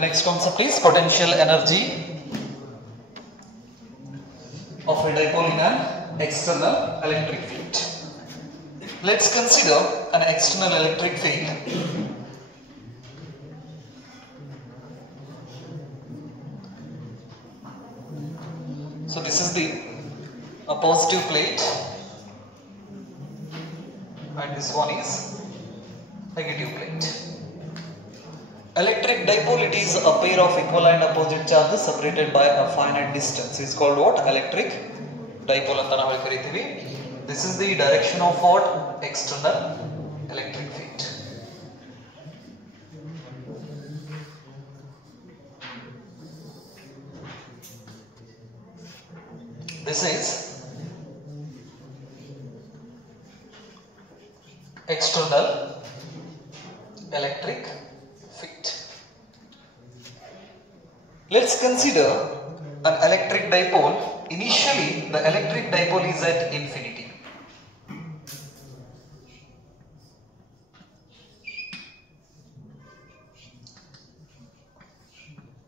The next concept is potential energy of a dipole in an external electric field. Let's consider an external electric field. So this is a positive plate and this one is negative plate. Electric dipole, it is a pair of equal and opposite charges separated by a finite distance. It's called what? Electric dipole anta navu karitivi. This is the direction of what? External electric field. This is external electric field. Let's consider an electric dipole. Initially, the electric dipole is at infinity.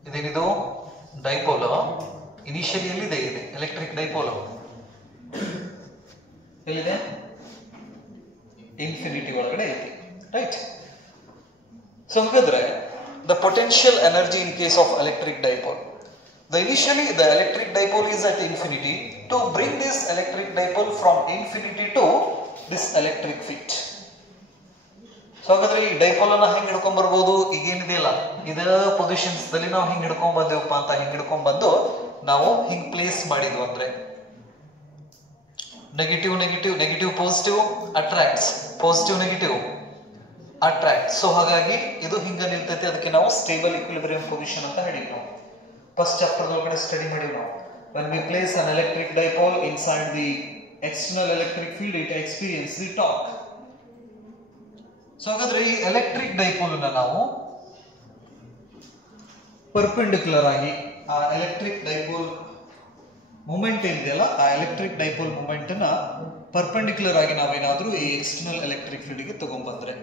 Idenidu dipole. Initially, electric dipole. Infinity ಒಳಗಡೆ ಐತಿ, right? So ಹಾಗಾದ್ರೆ the potential energy in case of electric dipole. Initially the electric dipole is at infinity. To bring this electric dipole from infinity to this electric field. So ಹಾಗಾದ್ರೆ ಈ dipole ಅನ್ನ ಹೆಂಗ್ ಹಿಡ್ಕೊಂಡ್ ಬರ್ಬೋದು? ಈಗ ಏನಿದೆಯಲ್ಲ ಇದ ಪೊಸಿಷನ್ಸ್ ದಲ್ಲಿ ನಾವು ಹಿಂಗ್ ಹಿಡ್ಕೊಂಡ್ ಬಂದೇವಪ್ಪ ಅಂತ ಹಿಂಗ್ ಹಿಡ್ಕೊಂಡ್ ಬಂದು ನಾವು ಹಿಂಗ್ ಪ್ಲೇಸ್ ಮಾಡಿದ್ವು ಅಂದ್ರೆ negative negative negative positive attracts, positive negative attract. So ಹಾಗಾಗಿ ಇದು ಹಿಂಗ ನಿಲ್ತೈತೆ, ಅದಕ್ಕೆ ನಾವು ಸ್ಟೇಬಲ್ ಇಕ್ವಿಲಿಬ್ರಿಯಂ ಪೊಸಿಷನ್ ಅಂತ ಹೇಳಿವಿ. ನಾವು ಫಸ್ಟ್ ಚಾಪ್ಟರ್ ಒಳಗಡೆ ಸ್ಟಡಿ ಮಾಡಿವಿ ನಾವು. when we place an electric dipole inside the external electric field, it experiences the torque. So ಹಾಗಾದ್ರೆ ಈ ಎಲೆಕ್ಟ್ರಿಕ್ ಡೈಪೋಲ್ ನ ನಾವು ಪರ್ಪೆಂಡಿಕ್ಯುಲರ್ ಆಗಿ ಆ ಎಲೆಕ್ಟ್ರಿಕ್ ಡೈಪೋಲ್ ಮೂಮೆಂಟ್ ಏನಿದೆಯಲ್ಲ ಆ ಎಲೆಕ್ಟ್ರಿಕ್ ಡೈಪೋಲ್ ಮೂಮೆಂಟ್ ನ ಪರ್ಪೆಂಡಿಕ್ಯುಲರ್ ಆಗಿ ನಾವೇನಾದ್ರೂ ಈ ಎಕ್ಸ್ಟರ್ನಲ್ ಎಲೆಕ್ಟ್ರಿಕ್ ಫೀಲ್ಡ್ ಗೆ ತಗೊಂಡ್ಬಂದ್ರೆ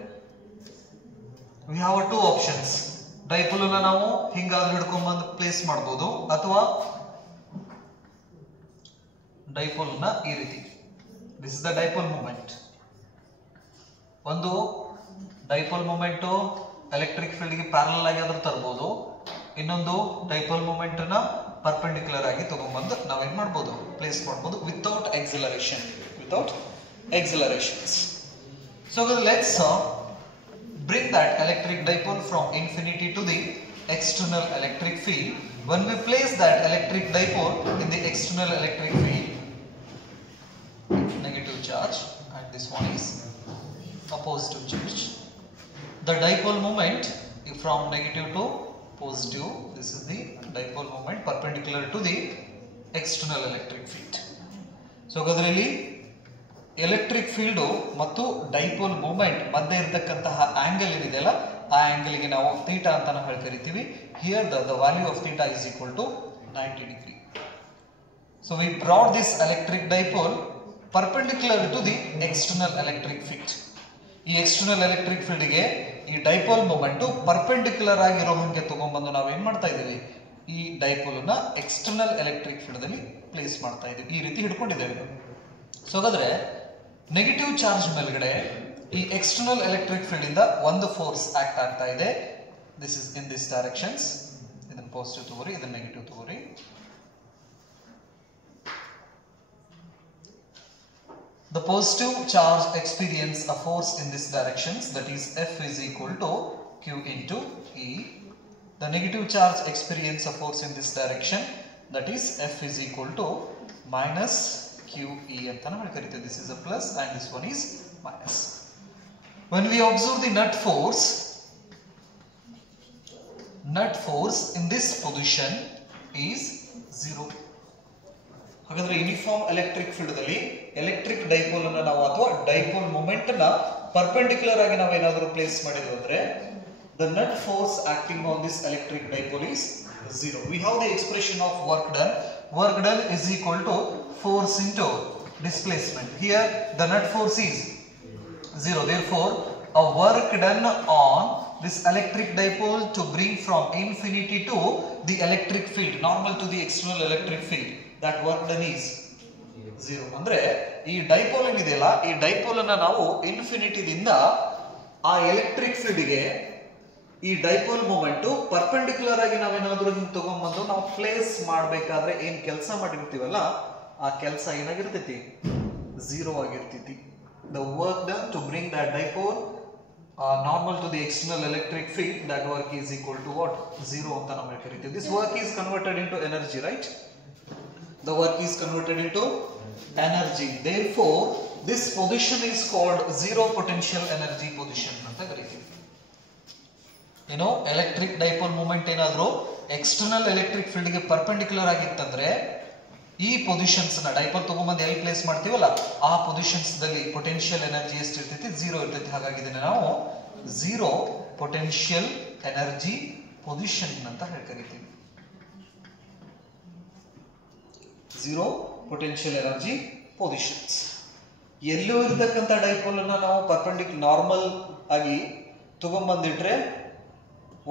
we have two options. Dipole ಅನ್ನ ನಾವು ಹಿಂಗಾದ್ರೂ ಹಿಡ್ಕೊಂಡ್ ಬಂದು ಪ್ಲೇಸ್ ಮಾಡಬಹುದು ಅಥವಾ ಡೈಪೋಲ್ ನ ಈ ರೀತಿ. This is the dipole moment. ಒಂದು ಡೈಪೋಲ್ ಮೂಮೆಂಟ್ ಎಲೆಕ್ಟ್ರಿಕ್ ಫೀಲ್ಡ್ ಗೆ ಪ್ಯಾರಲಲ್ ಆಗಿ ಆದ್ರೂ ತರಬಹುದು, ಇನ್ನೊಂದು ಡೈಪೋಲ್ ಮೂಮೆಂಟ್ ನ ಪರ್ಪೆಂಡಿಕ್ಯುಲರ್ ಆಗಿ ತಗೊಂಡ್ಬಂದು ನಾವೇನ್ ಮಾಡಬಹುದು? ಪ್ಲೇಸ್ ಮಾಡಬಹುದು without acceleration, without accelerations. So let's bring that electric dipole from infinity to the external electric field. When we place that electric dipole in the external electric field, negative charge and this one is a positive charge. The dipole moment from negative to positive, this is the dipole moment perpendicular to the external electric field. So ಅದರಲ್ಲಿ electric field ಮತ್ತು dipole moment ಮಧ್ಯೆ ಇರತಕ್ಕಂತಹ angle ಏನಿದೆಯಲ್ಲ ಆ angle ಗೆ ನಾವು theta ಅಂತ ನಾವು ಹೇಳ್ಕರಿತೀವಿ. Here the value of theta is equal to 90 degree. So we brought this electric dipole perpendicular to the external electric field. ಈ ಎಕ್ಸ್ಟರ್ನಲ್ ಎಲೆಕ್ಟ್ರಿಕ್ ಫೀಲ್ಡ್ ಗೆ ಈ ಡೈಪೋಲ್ ಮೂಮೆಂಟ್ ಪರ್ಪೆಂಡಿಕ್ಯುಲರ್ ಆಗಿರೋ ಹಂಗೆ ತಗೊಂಡ್ಬಂದು ನಾವು ಏನ್ ಮಾಡ್ತಾ ಇದೀವಿ? ಈ ಡೈಪೋಲ್ ನ ಎಕ್ಸ್ಟರ್ನಲ್ ಎಲೆಕ್ಟ್ರಿಕ್ ಫೀಲ್ಡ್ ದಲ್ಲಿ ಪ್ಲೇಸ್ ಮಾಡ್ತಾ ಇದೀವಿ. ಈ ರೀತಿ ಹಿಡ್ಕೊಂಡಿದ್ದೇವೆ. ಸೊ ಹಾಗಾದ್ರೆ ನೆಗೆಟಿವ್ ಚಾರ್ಜ್ ಮೇಲ್ಗಡೆ ಈ ಎಕ್ಸ್ಟರ್ನಲ್ ಎಲೆಕ್ಟ್ರಿಕ್ ಫೀಲ್ಡ್ ಇಂದ ಒಂದು ಫೋರ್ಸ್ ಆಕ್ಟ್ ಆಗ್ತಾ ಇದೆ. This is in this directions. ಇದನ್ನ ಪಾಸಿಟಿವ್ ತಗೋರಿ, ಇದನ್ನ ನೆಗೆಟಿವ್ ತಗೋರಿ. The positive charge experience a force in this directions, that is F is equal to Q into E. The negative charge experience a force in this direction, that is F is equal to minus QE ಅಂತ ನಾವು ಕರೀತೀವಿ. This is a plus and this one is minus. When we observe the net force in this position is 0. ಹಾಗಾದ್ರೆ uniform electric field ದಲ್ಲಿ electric dipole ಅನ್ನು ನಾವು ಅಥವಾ dipole moment ನ perpendicular ಆಗಿ ನಾವು ಏನಾದರೂ ಪ್ಲೇಸ್ ಮಾಡಿದ್ವಿ ಅಂದ್ರೆ the net force acting on this electric dipole is 0. We have the expression of work done. Work done is equal to force into displacement. Here the net force is 0. Therefore, a work done on this electric dipole to bring from infinity to the electric field, normal to the external electric field. That work done is 0. ಅಂದ್ರೆ ಈ dipole ಏನಿದೆಯಲ್ಲ, ಈ dipole ಅನ್ನ ನಾವು infinity ದಿಂದ ಆ electric field ಗೆ ಈ ಡೈಪೋಲ್ ಮೂಮೆಂಟ್ ಪರ್ಪೆಂಡಿಕ್ಯುಲರ್ ಆಗಿ ನಾವೇನಾದ್ರೂ ಹಿಂಗ್ ತಗೊಂಡ್ಬಂದು ನಾವು ಪ್ಲೇಸ್ ಮಾಡಬೇಕಾದ್ರೆ ಏನ್ ಕೆಲಸ ಮಾಡಿರ್ತೀವಲ್ಲ, ಆ ಕೆಲಸ ಏನಾಗಿರ್ತೈತಿ, 0 ಆಗಿರ್ತೈತಿ. The work done to bring that dipole normal to the external electric field, that work is equal to what? 0 ಅಂತ ನಾವು ಕರೀತೀವಿ. This work is converted into energy, right? The work is converted into energy. Therefore, this position is called zero potential energy position ಅಂತ ಕರೀತೀವಿ. Electric dipole moment ಏನಾದ್ರೂ external electric field ಗೆ perpendicular ಆಗಿತ್ತಂದ್ರೆ ಈ positions ನ dipole ತಗೊಂಡ್ಬಂದು ಎಲ್ಲಿ place ಮಾಡ್ತೀವಲ್ಲ, ಆ ಪೊಸಿಷನ್ಸ್ ದಲ್ಲಿ ಪೊಟೆನ್ಶಿಯಲ್ ಎನರ್ಜಿ ಎಷ್ಟು ಇರ್ತೈತಿ, 0 ಇರ್ತೈತಿ. ಹಾಗಾಗಿ ಇದನ್ನ ನಾವು ಝೀರೋ ಪೊಟೆನ್ಶಿಯಲ್ ಎನರ್ಜಿ ಪೊಸಿಷನ್ ಅಂತ ಕರಿತೀವಿ. Zero potential energy positions. ಎಲ್ಲೂ ಇರತಕ್ಕಂಥ ಡೈಪೋಲ್ ಅನ್ನ ನಾವು ಪರ್ಪೆಂಡಿಕ್ಯುಲರ್ ನಾರ್ಮಲ್ ಆಗಿ ತಗೊಂಡ್ಬಂದಿಟ್ರೆ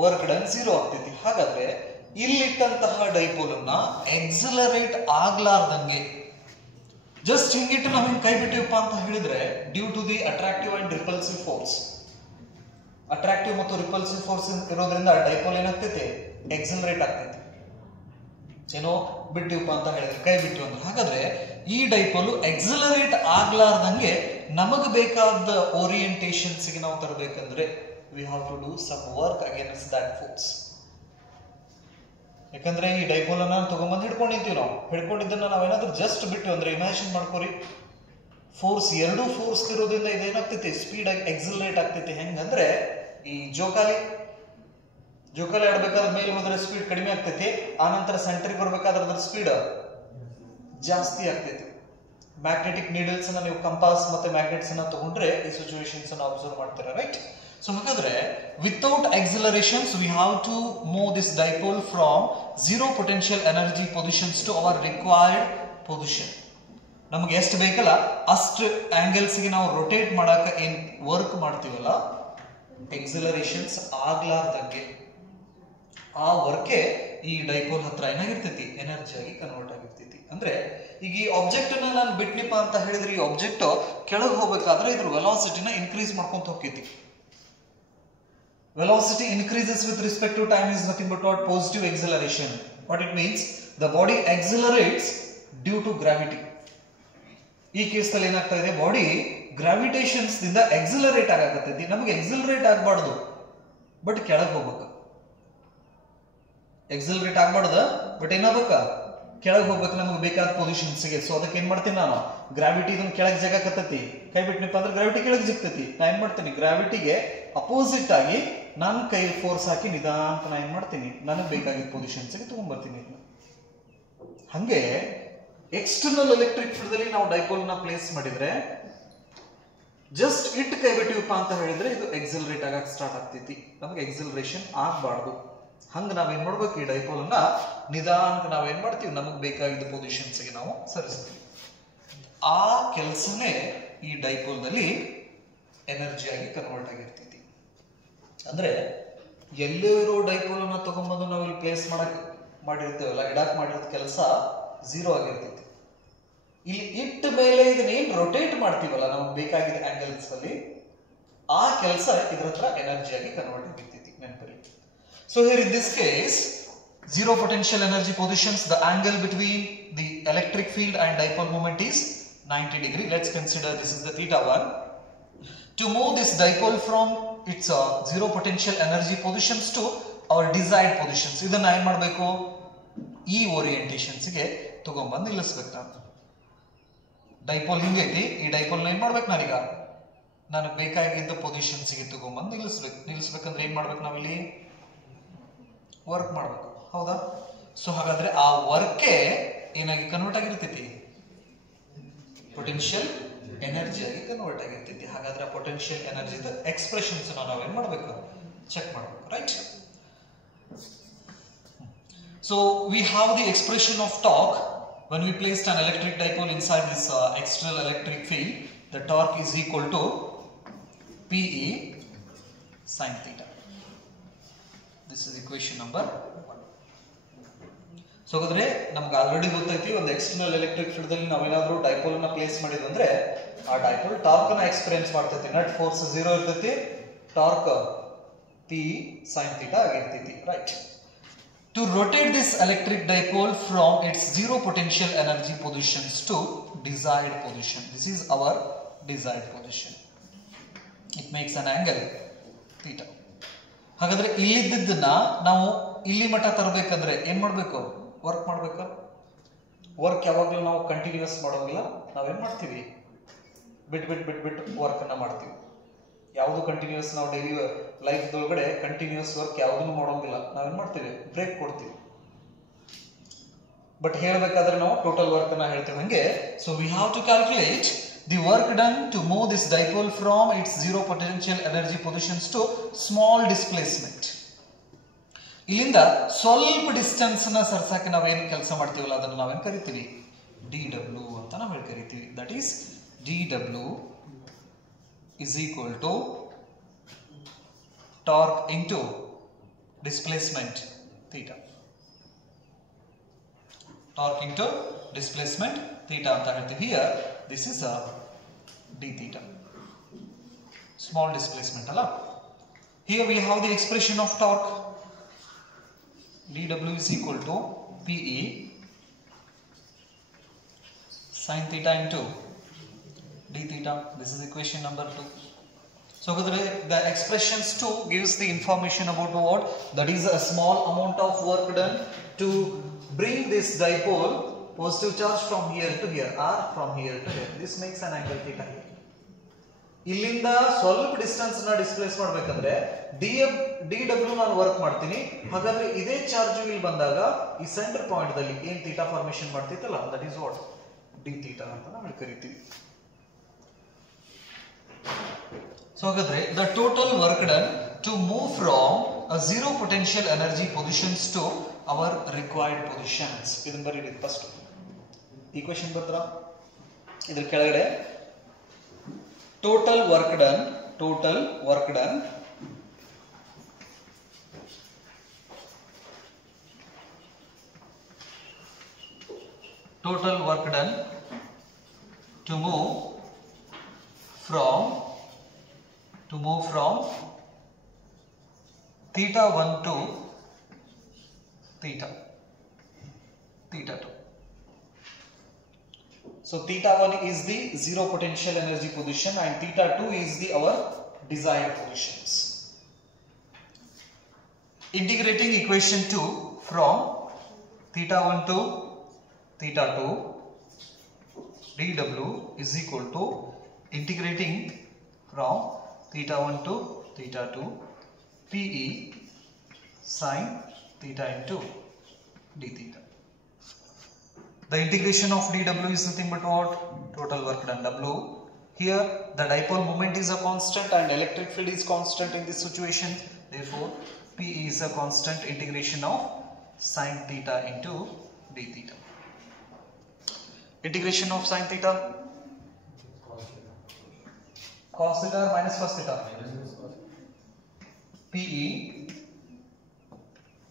ವರ್ಕ್ ಡನ್ 0 ಆಗ್ತೈತಿ. ಹಾಗಾದ್ರೆ ಇಲ್ಲಿಟ್ಟಂತಹ ಡೈಪೋಲ್ ಅನ್ನ ಎಕ್ಸಲರೇಟ್ ಆಗ್ಲಾರ್ದಂಗೆ ಜಸ್ಟ್ ಹಿಂಗಿಟ್ಟು ನಾವು ಹಿಂಗೆ ಕೈ ಬಿಟ್ಟಿವಪ್ಪ ಅಂತ ಹೇಳಿದ್ರೆ, due to the attractive and repulsive force, attractive ಮತ್ತು ರಿಪಲ್ಸಿವ್ ಫೋರ್ಸ್ ಇರೋದ್ರಿಂದ ಡೈಪೋಲ್ ಏನಾಗ್ತೈತೆ, ಎಕ್ಸಲರೇಟ್ ಆಗ್ತೈತಿ. ಏನೋ ಬಿಟ್ಟಿವಪ್ಪ ಅಂತ ಹೇಳಿದ್ರೆ, ಕೈ ಬಿಟ್ಟು ಅಂದ್ರೆ, ಹಾಗಾದ್ರೆ ಈ ಡೈಪೋಲು ಎಕ್ಸಲರೇಟ್ ಆಗ್ಲಾರ್ದಂಗೆ ನಮಗ್ ಬೇಕಾದ ಓರಿಯಂಟೇಷನ್ಸ್ ಗೆ ನಾವು ತರಬೇಕಂದ್ರೆ we have to do some work against that force. ಯಾಕಂದ್ರೆ ಈ ಡೈಪೋಲ್ ಅನ್ನ ತಗೊಂಡ್ಬಂದು ಹಿಡ್ಕೊಂಡಿರ್ತೀವಿ, ನಾವು ಹಿಡ್ಕೊಂಡಿದ್ದನ್ನ ನಾವೇನಾದ್ರೂ ಜಸ್ಟ್ ಬಿಟ್ಟು ಅಂದ್ರೆ, ಇಮ್ಯಾಜಿನ್ ಮಾಡ್ಕೋರಿ, ಫೋರ್ಸ್ ಎರಡು ಫೋರ್ಸ್ ಇರೋದ್ರಿಂದ ಇದೇನಾಗ್ತೈತಿ, ಸ್ಪೀಡ್ ಆಗಿ ಎಕ್ಸಲರೇಟ್ ಆಗ್ತೈತಿ. ಹೆಂಗಂದ್ರೆ ಈ ಜೋಕಾಲಿ ಆಡ್ಬೇಕಾದ್ರೆ ಮೇಲೆ ಹೋದ್ರೆ ಸ್ಪೀಡ್ ಕಡಿಮೆ ಆಗ್ತೈತಿ, ಆನಂತರ ಸೆಂಟ್ರಿಗೆ ಬರ್ಬೇಕಾದ್ರೆ ಅದ್ರ ಸ್ಪೀಡ್ ಜಾಸ್ತಿ ಆಗ್ತೈತಿ. ಮ್ಯಾಗ್ನೆಟಿಕ್ ನೀಡಲ್ಸ್ ಅನ್ನ ನೀವು ಕಂಪಾಸ್ ಮತ್ತೆ ಮ್ಯಾಗ್ನೆಟ್ಸ್ ಅನ್ನ ತಗೊಂಡ್ರೆ ಈ ಸಿಚುವೇಶನ್ಸ್ ಅನ್ನ ಅಬ್ಸರ್ವ್ ಮಾಡ್ತೀರಾ, ರೈಟ್? ಸೊ ಹಾಗಾದ್ರೆ without accelerations we have to move this dipole from zero potential energy positions to our required position. ನಮ್ಗೆ ಎಷ್ಟು ಬೇಕಲ್ಲ ಅಷ್ಟು ಆಂಗಲ್ಸ್ ಗೆ ನಾವು ರೊಟೇಟ್ ಮಾಡಾಕ ಏನ್ ವರ್ಕ್ ಮಾಡ್ತೀವಲ್ಲ, ಎಕ್ಸಲರೇಷನ್ಸ್ ಆಗ್ಲಾರ್ದಂಗೆ ಆ ವರ್ಕೆ ಈ ಡೈಪೋಲ್ ಹತ್ರ ಏನಾಗಿರ್ತೈತಿ, ಎನರ್ಜಿ ಆಗಿ ಕನ್ವರ್ಟ್ ಆಗಿರ್ತೈತಿ. ಅಂದ್ರೆ ಈಗ ಈ ಆಬ್ಜೆಕ್ಟ್ ಅನ್ನ ನಾನು ಬಿಟ್ನಿಪ್ಪ ಅಂತ ಹೇಳಿದ್ರೆ, ಈ ಆಬ್ಜೆಕ್ಟ್ ಕೆಳಗೆ ಹೋಗ್ಬೇಕಾದ್ರೆ ಇದ್ರ ವೆಲಾಸಿಟಿನ ಇನ್ಕ್ರೀಸ್ ಮಾಡ್ಕೊಂತ ಹೋಗ್ತೈತಿ. Velocity increases with respect to time is nothing but what? Positive acceleration. What it means? The body accelerates due to gravity. ಈ ಕೇಸಲ್ಲಿ ಏನಾಗ್ತಾ ಇದೆ, ಬಾಡಿ ಗ್ರಾವಿಟೇಷನ್ಸ್ ದಿಂದ ಎಕ್ಸಲರೇಟ್ ಆಗಕತ್ತೈತಿ. ನಮಗೆ ಎಕ್ಸಲರೇಟ್ ಆಗಬಾರ್ದು, ಬಟ್ ಕೆಳಗೆ ಹೋಗ್ಬೇಕು. ಎಕ್ಸಲರೇಟ್ ಆಗಬಾರ್ದು, ಬಟ್ ಏನಾಗಬೇಕ, ಕೆಳಗೆ ಹೋಗ್ಬೇಕು ನಮಗೆ ಬೇಕಾದ ಪೊಸಿಷನ್ಸ್ಗೆ. ಸೊ ಅದಕ್ಕೆ ಏನ್ ಮಾಡ್ತೀನಿ ನಾನು, ಗ್ರಾವಿಟಿ ಇದನ್ನ ಕೆಳಗೆ ಜಗಕತ್ತೈತಿ, ಕೈ ಬಿಟ್ನಿಪ್ಪ ಅಂದ್ರೆ ಗ್ರಾವಿಟಿ ಕೆಳಗೆ ಜಿಗ್ತೈತಿ. ನಾ ಏನ್ ಮಾಡ್ತೀನಿ, ಗ್ರಾವಿಟಿಗೆ ಅಪೋಸಿಟ್ ಆಗಿ ನನ್ನ ಕೈ ಫೋರ್ಸ್ ಹಾಕಿ ನಿಧಾನಕ್ಕೆ ನಾ ಏನ್ ಮಾಡ್ತೀನಿ, ನನಗೆ ಬೇಕಾಗಿದ್ದ ಪೊಸಿಷನ್ಸ್ಗೆ ತಗೊಂಡ್ಬರ್ತೀನಿ. ಹಂಗೆ ಎಕ್ಸ್ಟರ್ನಲ್ ಎಲೆಕ್ಟ್ರಿಕ್ ಫೀಲ್ಡ್ ಅಲ್ಲಿ ನಾವು ಡೈಪೋಲ್ ನ ಪ್ಲೇಸ್ ಮಾಡಿದ್ರೆ, ಜಸ್ಟ್ ಇಟ್ ಕೈ ಬಿಟ್ಟಿವಪ್ಪ ಅಂತ ಹೇಳಿದ್ರೆ ಇದು ಎಕ್ಸಲರೇಟ್ ಆಗಕ್ಕೆ ಸ್ಟಾರ್ಟ್ ಆಗ್ತೈತಿ. ನಮಗೆ ಎಕ್ಸಲರೇಷನ್ ಆಗಬಾರ್ದು. ಹಂಗ ನಾವೇನ್ ಮಾಡ್ಬೇಕು, ಈ ಡೈಪೋಲ್ ಅನ್ನ ನಿಧಾನಕ್ಕೆ ನಾವೇನ್ ಮಾಡ್ತೀವಿ, ನಮಗ್ ಬೇಕಾಗಿದ್ದ ಪೊಸಿಷನ್ಸ್ಗೆ ನಾವು ಸರಿಸ್ತೀವಿ. ಆ ಕೆಲಸನೇ ಈ ಡೈಪೋಲ್ ನಲ್ಲಿ ಎನರ್ಜಿ ಆಗಿ ಕನ್ವರ್ಟ್ ಆಗಿರ್ತೈತಿ. ಅಂದ್ರೆ ಎಲ್ಲೇ ಇರೋ ಡೈಪೋಲ್ ಅನ್ನ ತಗೊಂಡ್ಬಂದು ನಾವು ಇಲ್ಲಿ ಪ್ಲೇಸ್ ಮಾಡಿರ್ತೇವಲ್ಲ, ಇಡಾಕ್ ಮಾಡಿರೋ ಕೆಲಸ 0 ಆಗಿರ್ತೈತಿ. ಇಲ್ಲಿ ಇಟ್ಟ ಮೇಲೆ ಇದನ್ನ ಏನ್ ರೊಟೇಟ್ ಮಾಡ್ತೀವಲ್ಲ ನಮ್ಗೆ ಬೇಕಾಗಿದ್ದ ಆಂಗಲ್ಸ್ ಅಲ್ಲಿ, ಆ ಕೆಲಸ ಇದ್ರ ಹತ್ರ ಎನರ್ಜಿ ಆಗಿ ಕನ್ವರ್ಟ್ ಆಗಿರ್ತೈತಿ. ನೆನಪರಿ. So here in this case, zero potential energy positions, the angle between the electric field and dipole moment is 90 degree. Let's consider this is the theta 1. To move this dipole from its zero potential energy positions to our desired positions, ಇದನ್ನ ಏನ್ ಮಾಡಬೇಕು, ಈ ಓರಿಯಂಟೇಷನ್ಸ್ ಗೆ ತಗೊಂಡ್ಬಂದು ನಿಲ್ಲಿಸ್ಬೇಕು. ನಾನು dipole ಹಿಂಗೈತಿ, ಈ dipole ಏನ್ ಮಾಡ್ಬೇಕು, ನಾನೀಗ ನನಗೆ ಬೇಕಾಗಿದ್ದ ಪೊಸಿಷನ್ಸ್ ಗೆ ತಗೊಂಡ್ಬಂದು ನಿಲ್ಲಿಸ್ಬೇಕಂದ್ರೆ ಏನ್ ಮಾಡ್ಬೇಕು, ನಾವಿಲ್ಲಿ ವರ್ಕ್ ಮಾಡಬೇಕು. ಹೌದಾ? ಸೊ ಹಾಗಾದ್ರೆ ಆ ವರ್ಕ್ ಏನಾಗಿ ಕನ್ವರ್ಟ್ ಆಗಿರ್ತೈತಿ, ಪೊಟೆನ್ಶಿಯಲ್ ಎನರ್ಜಿ ಆಗಿ ಕನ್ವರ್ಟ್ ಆಗಿರ್ತೈತಿ. ಹಾಗಾದ್ರೆ ಆ ಪೊಟೆನ್ಶಿಯಲ್ ಎನರ್ಜಿದ ಎಕ್ಸ್ಪ್ರೆಷನ್ಸ್ ನಾವೇನ್ ಮಾಡಬೇಕು, ಚೆಕ್ ಮಾಡಬೇಕು, right? So we have the expression of torque when we placed an electric dipole inside this external electric field. The torque is equal to PE sin theta. This is equation number 1. So ಹಾಗಾದ್ರೆ ನಮ್ಗೆ already ಗೊತ್ತೈತಿ ಒಂದು external electric field ಅಲ್ಲಿ ನಾವೇನಾದ್ರೂ dipole ನ place ಮಾಡಿದ್ವಿ ಅಂದ್ರೆ ಆ ಡೈಪೋಲ್ ಟಾರ್ಕ್ ನ ಎಕ್ಸ್ಪೀರಿಯನ್ಸ್ ಮಾಡ್ತೈತಿ. ನೆಟ್ ಫೋರ್ಸ್ 0 ಇರ್ತೈತಿ, ಟಾರ್ಕ್ P sin theta ಆಗಿರ್ತೈತಿ, right. To rotate this electric dipole from its zero potential energy positions to desired position. This is our desired position. It makes an angle theta. ಹಾಗಾದ್ರೆ ಇಲ್ಲಿದ್ದನ್ನ ನಾವು ಇಲ್ಲಿ ಮಟ್ಟ ತರಬೇಕಂದ್ರೆ ಏನ್ ಮಾಡ್ಬೇಕು? Work ಮಾಡ್ಬೇಕು. Work ಯಾವಾಗಲೂ ನಾವು ಕಂಟಿನ್ಯೂಸ್ ಮಾಡೋಂಗಿಲ್ಲ. ನಾವೇನ್ ಮಾಡ್ತೀವಿ? ಬಿಟ್ ವರ್ಕ್ ಅನ್ನ ಮಾಡ್ತೀವಿ. ಯಾವುದು ಕಂಟಿನ್ಯೂಸ್ ನಾವು ಡೈಲಿ ಲೈಫ್ ಒಳಗಡೆ ಕಂಟಿನ್ಯೂಸ್ ವರ್ಕ್ ಯಾವುದನ್ನು ಮಾಡೋಂಗಿಲ್ಲ. ನಾವೇನ್ ಮಾಡ್ತೀವಿ? ಬ್ರೇಕ್ ಕೊಡ್ತೀವಿ. ಬಟ್ ಹೇಳಬೇಕಾದ್ರೆ ನಾವು ಟೋಟಲ್ ವರ್ಕ್ ಅನ್ನ ಹೇಳ್ತೀವಿ ಹಂಗೆ. So we have to calculate the work done to move this dipole from its zero potential energy positions to small displacement. ಇಲ್ಲಿಂದ ಸ್ವಲ್ಪ ಡಿಸ್ಟೆನ್ಸ್ ನ ಸರ್ಸಕ್ಕೆ ನಾವೇನು ಕೆಲಸ ಮಾಡ್ತೀವಲ್ಲ ಅದನ್ನು ನಾವೇನು ಕರಿತೀವಿ? DW ಅಂತ ನಾವು ಹೇಳಿ ಕರಿತೀವಿ. That is DW is equal to torque into displacement theta. Torque into displacement theta anta ಹೇಳ್ತೀವಿ. Here this is a d theta, small displacement ಅಲ್ಲ. Here we have the expression of torque. dW is equal to PE sin theta into d theta. This is equation number 2. So the expressions 2 gives the information about what? That is a small amount of work done to bring this dipole positive charge from here to here or from here to here. This makes an angle theta here. ಇಲ್ಲಿಂದ ಸ್ವಲ್ಪ distance ನ displays ಮಾಡಬೇಕಂದ್ರೆ DW ನಾನು work ಮಾಡ್ತೀನಿ. ಹಾಗಾದ್ರೆ ಇದೇ charge ಇಲ್ಲಿ ಬಂದಾಗ ಈ ಸೆಂಟರ್ ಪಾಯಿಂಟ್ ದಲ್ಲಿ ಏನ್ ಥೀಟಾ ಫಾರ್ಮೇಷನ್ ಮಾಡ್ತಿತ್ತಲ್ಲ that is what? d theta ಅಂತ ನಾವು ಕರಿತೀವಿ. So ಹಾಗಾದ್ರೆ the total work done to move from a zero potential energy positions to our required positions. ಇದನ್ನ ಬರೀರಿ ಫಸ್ಟ್. ಈಕ್ವೇಷನ್ ಬರ್ತಾ ಇದ್ರ ಕೆಳಗಡೆ total work done to move from theta 1 to theta 2. So theta 1 is the zero potential energy position and theta 2 is the our desired positions. Integrating equation 2 from theta 1 to theta 2, dW is equal to integrating from theta 1 to theta 2 PE sin theta into d theta. The integration of dW is nothing but what? Total work done W. Here the dipole moment is a constant and electric field is constant in this situation. Therefore PE is a constant. Integration of sin theta into d theta. Integration of sin theta, cos theta minus cos theta. PE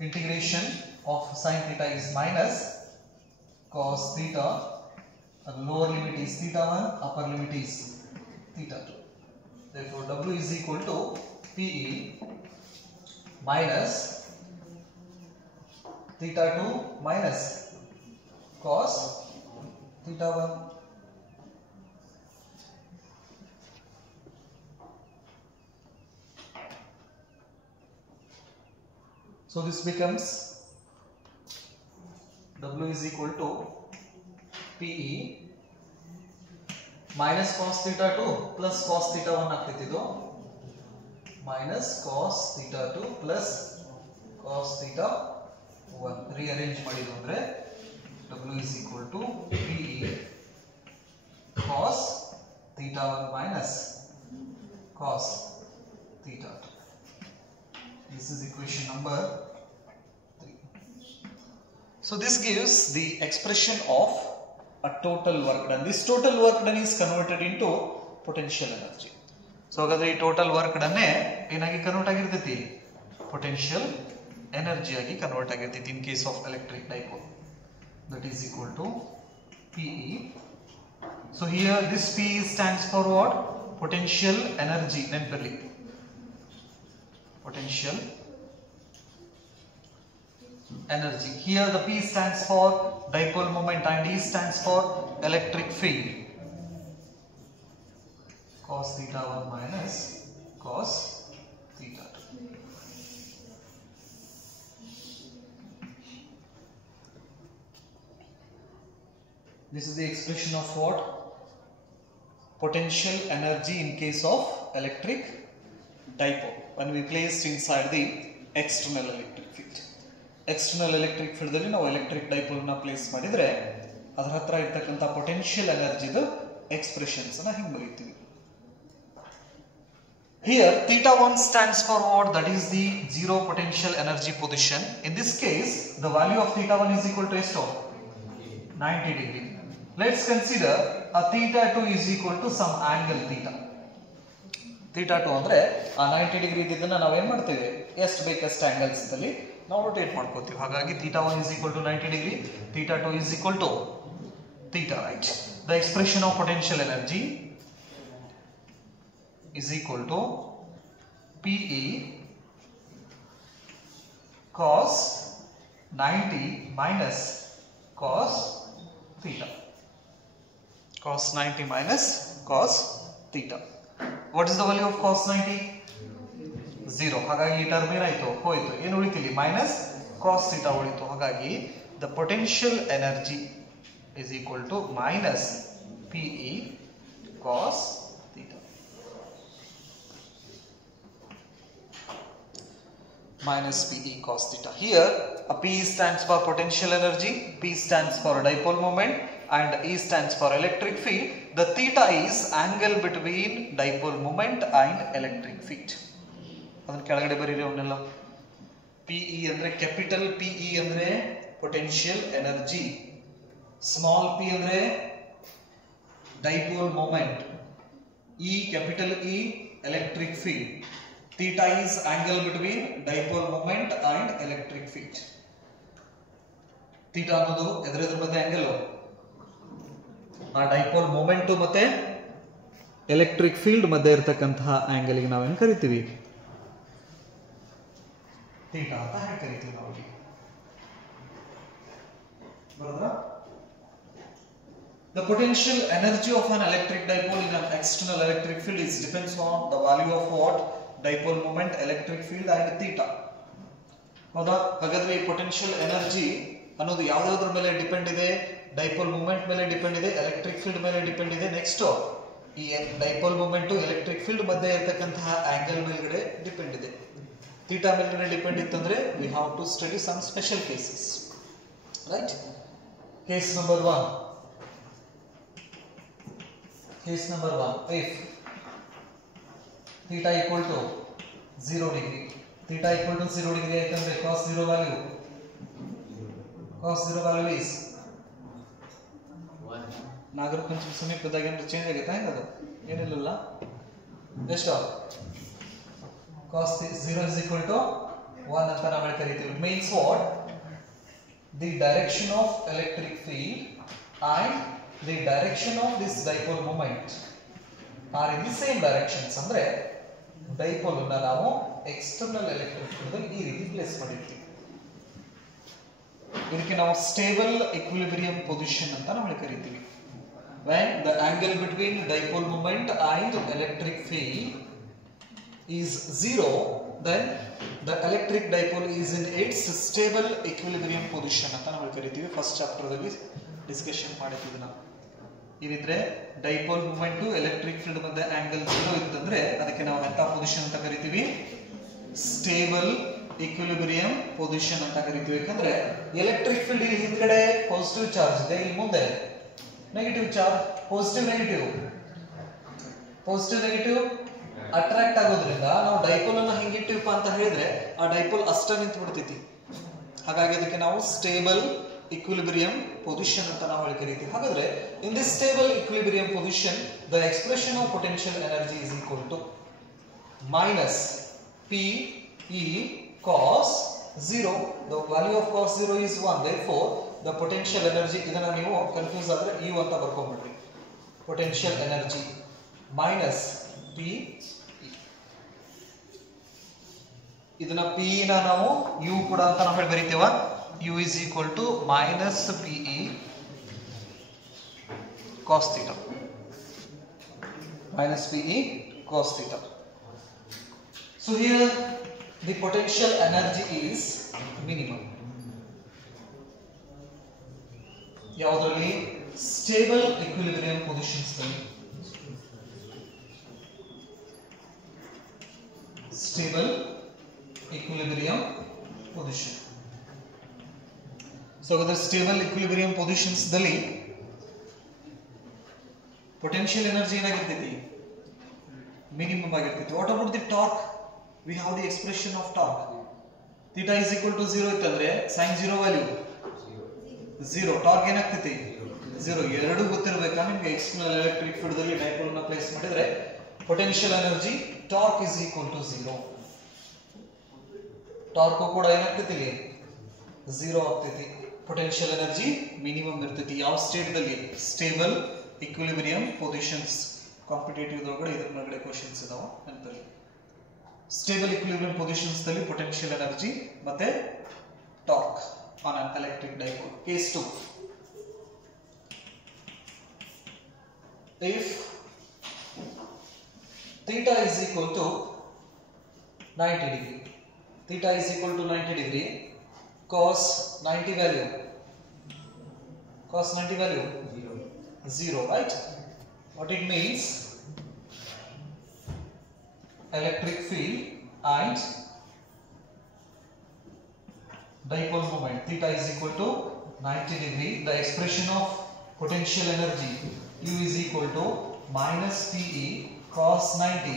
integration of sin theta is minus cos theta. Lower limit is theta 1, upper limit is theta 2. Therefore W is equal to PE minus theta 2 minus cos theta 1. So this becomes W is equal to PE minus cos theta 2 plus cos theta 1 ಆಗ್ತಿತ್ತು. minus cos theta 2 plus cos theta 1 rearrange ಮಾಡಿದ್ರು ಅಂದ್ರೆ W is equal to PE cos theta 1 minus cos theta 2. This is equation number 3. So this gives the expression of a total work done. This total work done is converted into potential energy. So ಹಾಗಾದ್ರೆ ಈ total work done ಏನಕ್ಕೆ convert ಆಗಿರ್ತೈತಿ? Potential energy ಆಗಿ convert ಆಗಿರ್ತೈತಿ in case of electric dipole. That is equal to PE. So here this P stands for what? Potential energy. Nempirli. Potential energy. Here the P stands for dipole moment and E stands for electric field. Cos theta 1 minus cos theta 2. This is the expression of what? Potential energy in case of electric dipole when we placed inside the external electric field. External electric field ಅಲ್ಲಿ ನಾವು electric dipole ನ place ಮಾಡಿದ್ರೆ ಅದರ ಹತ್ರ ಇರತಕ್ಕಂತ potential energy the expressions ನ ಹಿಂಗೆ ಬರೀತೀವಿ. Here theta 1 stands for what? That is the zero potential energy position. In this case the value of theta 1 is equal to ಎಷ್ಟು? 90 degree. Let's consider a theta 2 is equal to some angle theta. Theta 2 ಅಂದ್ರೆ ಆ 90 degree ಇದ್ದನ್ನ ನಾವು ಏನು ಮಾಡ್ತೇವೆ? ಎಷ್ಟು ಬೇಕಷ್ಟು angles ಅಲ್ಲಿ ನಾವು ರೊಟೇಟ್ ಮಾಡ್ಕೊತೀವಿ. ಹಾಗಾಗಿ theta 1 is equal to 90 degree, theta 2 is equal to theta, right? The expression of potential energy is equal to PE cos 90 minus cos theta. Cos 90 minus cos theta. What is the value of cos 90? 0. ಹಾಗಾಗಿ ಈ term ಏನಾಯ್ತು? ಹೋಯಿತು. ಏನು ಉಳಿತಿಲ್ಲಿ? Minus cos theta ಉಳಿತು. ಹಾಗಾಗಿ the potential energy is equal to minus PE cos theta. Minus PE cos theta. Here a P stands for potential energy, P stands for dipole moment and E stands for electric field. The theta is angle between dipole moment and electric field. ಅದನ್ನ ಕೆಳಗಡೆ ಬರೀರಿ ಅವನ್ನೆಲ್ಲ. PE ಅಂದ್ರೆ capital PE ಅಂದ್ರೆ potential energy, small p ಅಂದ್ರೆ dipole moment, E capital E electric field. Theta is angle between dipole moment and electric field. Theta ಅನ್ನೋದು ಎದುರೆದುರು ಮಧ್ಯೆ angle, ಆ ಡೈಪೋಲ್ ಮೊಮೆಂಟ್ ಮತ್ತೆ ಎಲೆಕ್ಟ್ರಿಕ್ ಫೀಲ್ಡ್ ಮಧ್ಯೆ ಇರತಕ್ಕಂತಹ ಆಂಗಲ್ ಗೆ ನಾವೇನು ಕರಿತೀವಿ? ಥೀಟಾ ಅಂತ ಹೇಳಿ ಕರಿತೀವಿ ನಾವು. ಬರೋದಾ? The potential energy of an electric dipole in an external electric field is depends on the value of what? Dipole moment, electric field and theta. ಹೌದಾ? ಹಾಗಾದ್ರೆ ಈ ಪೊಟೆನ್ಷಿಯಲ್ ಎನರ್ಜಿ ಅನ್ನೋದು ಯಾವುದ್ರ ಮೇಲೆ ಡಿಪೆಂಡ್ ಇದೆ? ಡೈಪೋಲ್ ಮೂಮೆಂಟ್ ಮೇಲೆ ಡಿಪೆಂಡ್ ಇದೆ, electric field ಮೇಲೆ ಡಿಪೆಂಡ್ ಇದೆ. ನೆಕ್ಸ್ಟ್ ಈ ಡೈಪೋಲ್ ಮೂಮೆಂಟ್ ಎಲೆಕ್ಟ್ರಿಕ್ ಫೀಲ್ಡ್ ಮಧ್ಯೆ ಇರತಕ್ಕಂತಹ ಆಂಗಲ್ ಮೇಲ್ಗಡೆ ಡಿಪೆಂಡ್ ಇದೆ. ಥೀಟಾ ಮೇಲ್ಗಡೆ ಡಿಪೆಂಡ್ ಇತ್ತಂದ್ರೆ we have to study some special cases, right? Case number 1. Case number 1. If theta equal to 0 degree, theta equal to 0 degree ಆಯ್ತಂದ್ರೆ cos 0 value is 1. Nagara Panchami ಸಮೀಪದಾಗ ಏನಾದ್ರು change ಆಗೈತಾ? ಹೆಂಗದು? ಏನಿಲ್ಲ. ಎಷ್ಟು? cos 0 is equal to 1 ಅಂತ ನಾವು ಕರಿತೀವಿ. It means what? The direction of electric field and the direction of this dipole moment are in the same directions. ಅಂದ್ರೆ dipole ಅನ್ನ ನಾವು ಎಕ್ಸ್ಟರ್ನಲ್ ಎಲೆಕ್ಟ್ರಿಕ್ ಫೀಲ್ಡ್ ಅಲ್ಲಿ ಈ ರೀತಿ ಪ್ಲೇಸ್ ಮಾಡಿರ್ತೀವಿ. ಇದಕ್ಕೆ ನಾವು ಸ್ಟೇಬಲ್ ಇಕ್ವಿಲಿಬ್ರಿಯಂ ಪೊಸಿಷನ್ ಅಂತ ನಾವು ಕರಿತೀವಿ. when the angle between dipole moment and electric field is 0, then the electric dipole is in its stable equilibrium position ಅಂತ ನಾವು ಕರಿತೀವಿ. ಫಸ್ಟ್ ಚಾಪ್ಟರ್ ದಲ್ಲಿ ಡಿಸ್ಕಷನ್ ಮಾಡಿದ್ವಿ ನಾವು. ಇದಿದ್ರೆ ಡೈಪೋಲ್ ಮೂಮೆಂಟ್ ಎಲೆಕ್ಟ್ರಿಕ್ ಫೀಲ್ಡ್ ಮಧ್ಯೆ ಆಂಗಲ್ 0 ಇತ್ತಂದ್ರೆ ಅದಕ್ಕೆ ನಾವು ಎಂತ ಪೊಸಿಷನ್ ಅಂತ ಕರಿತೀವಿ? ಸ್ಟೇಬಲ್ ಇಕ್ವಿಲಿಬ್ರಿಯಂ ಪೊಸಿಷನ್ ಅಂತ ಕರಿತೀವಿ. ಯಾಕಂದ್ರೆ ಎಲೆಕ್ಟ್ರಿಕ್ ಫೀಲ್ಡ್ ಇಲ್ಲಿ ಹಿಂದ್ಗಡೆ ಪಾಸಿಟಿವ್ ಚಾರ್ಜ್ ಇದೆ, ಇಲ್ಲಿ ಮುಂದೆ negative charge. Positive negative attract ಆಗೋದ್ರಿಂದ ನಾವು ಡೈಪೋಲ್ ಅನ್ನ ಹಿಂಗಿಟ್ಟಿವಪ್ಪ ಅಂತ ಹೇಳಿದ್ರೆ ಆ ಡೈಪೋಲ್ ಅಷ್ಟ ನಿಂತು ಬಿಡ್ತೈತಿ. ಹಾಗಾಗಿ ಅದಕ್ಕೆ ನಾವು ಸ್ಟೇಬಲ್ equilibrium position ಅಂತ ನಾವು ಕರೀತೀವಿ. ಹಾಗಾದ್ರೆ in this stable equilibrium position the expression of potential energy is equal to minus P E cos 0. The value of cos 0 is 1. Therefore, the potential energy, ಇದನ್ನ ನೀವು ಕನ್ಫ್ಯೂಸ್ ಆದ್ರೆ U ಅಂತ ಬರ್ಕೊಂಡ್ಬಿಡ್ರಿ. Potential energy minus P. ಇದನ್ನ P ನ ನಾವು U ಕೂಡ ಅಂತ ನಾವು ಹೇಳಿ ಬರೀತೀವ. U is equal to minus PE cos theta. Minus PE cos theta. So here the potential energy is minimum. ಯಾವುದರಲ್ಲಿ stable equilibrium positions ನಲ್ಲಿ stable equilibrium position. So the stable equilibrium positions ದಲ್ಲಿ potential energy ಏನಾಗಿರ್ತೈತಿ minimum ಆಗಿರ್ತೈತಿ. What about the torque? We have the expression of torque. Theta is equal to 0 ಇತ್ತಂದ್ರೆ sin 0 value 0. Torque ಏನಾಗ್ತೈತಿ 0. ಎರಡು ಗೊತ್ತಿರಬೇಕಾ ನಿಮಗೆ external electric field ದಲ್ಲಿ dipole ನ place ಮಾಡಿದ್ರೆ potential energy torque is equal to 0. torque ಕೂಡ ಏನಾಗ್ತೈತಿ 0 ಆಗ್ತೈತಿ. potential energy minimum ಇರ್ತೈತಿ ಯಾವ ಸ್ಟೇಟ್ ದಲ್ಲಿ stable equilibrium positions. ಕಾಂಪಿಟೇಟಿವ್ ಒಳಗಡೆ ಇದರ ಒಳಗಡೆ ಕ್ವೆಶ್ಚನ್ಸ್ ಇದಾವ ನೆನಪಲ್ಲಿ. ಸ್ಟೇಬಲ್ equilibrium positions ದಲ್ಲಿ potential energy ಮತ್ತೆ torque on an electric dipole. Case 2. If theta is equal to 90 degree, theta is equal to 90 degree, cos 90 value, cos 90 value 0, right? What it means, electric field and dipole moment theta is equal to 90 degree. The expression of potential energy U is equal to minus PE cos 90.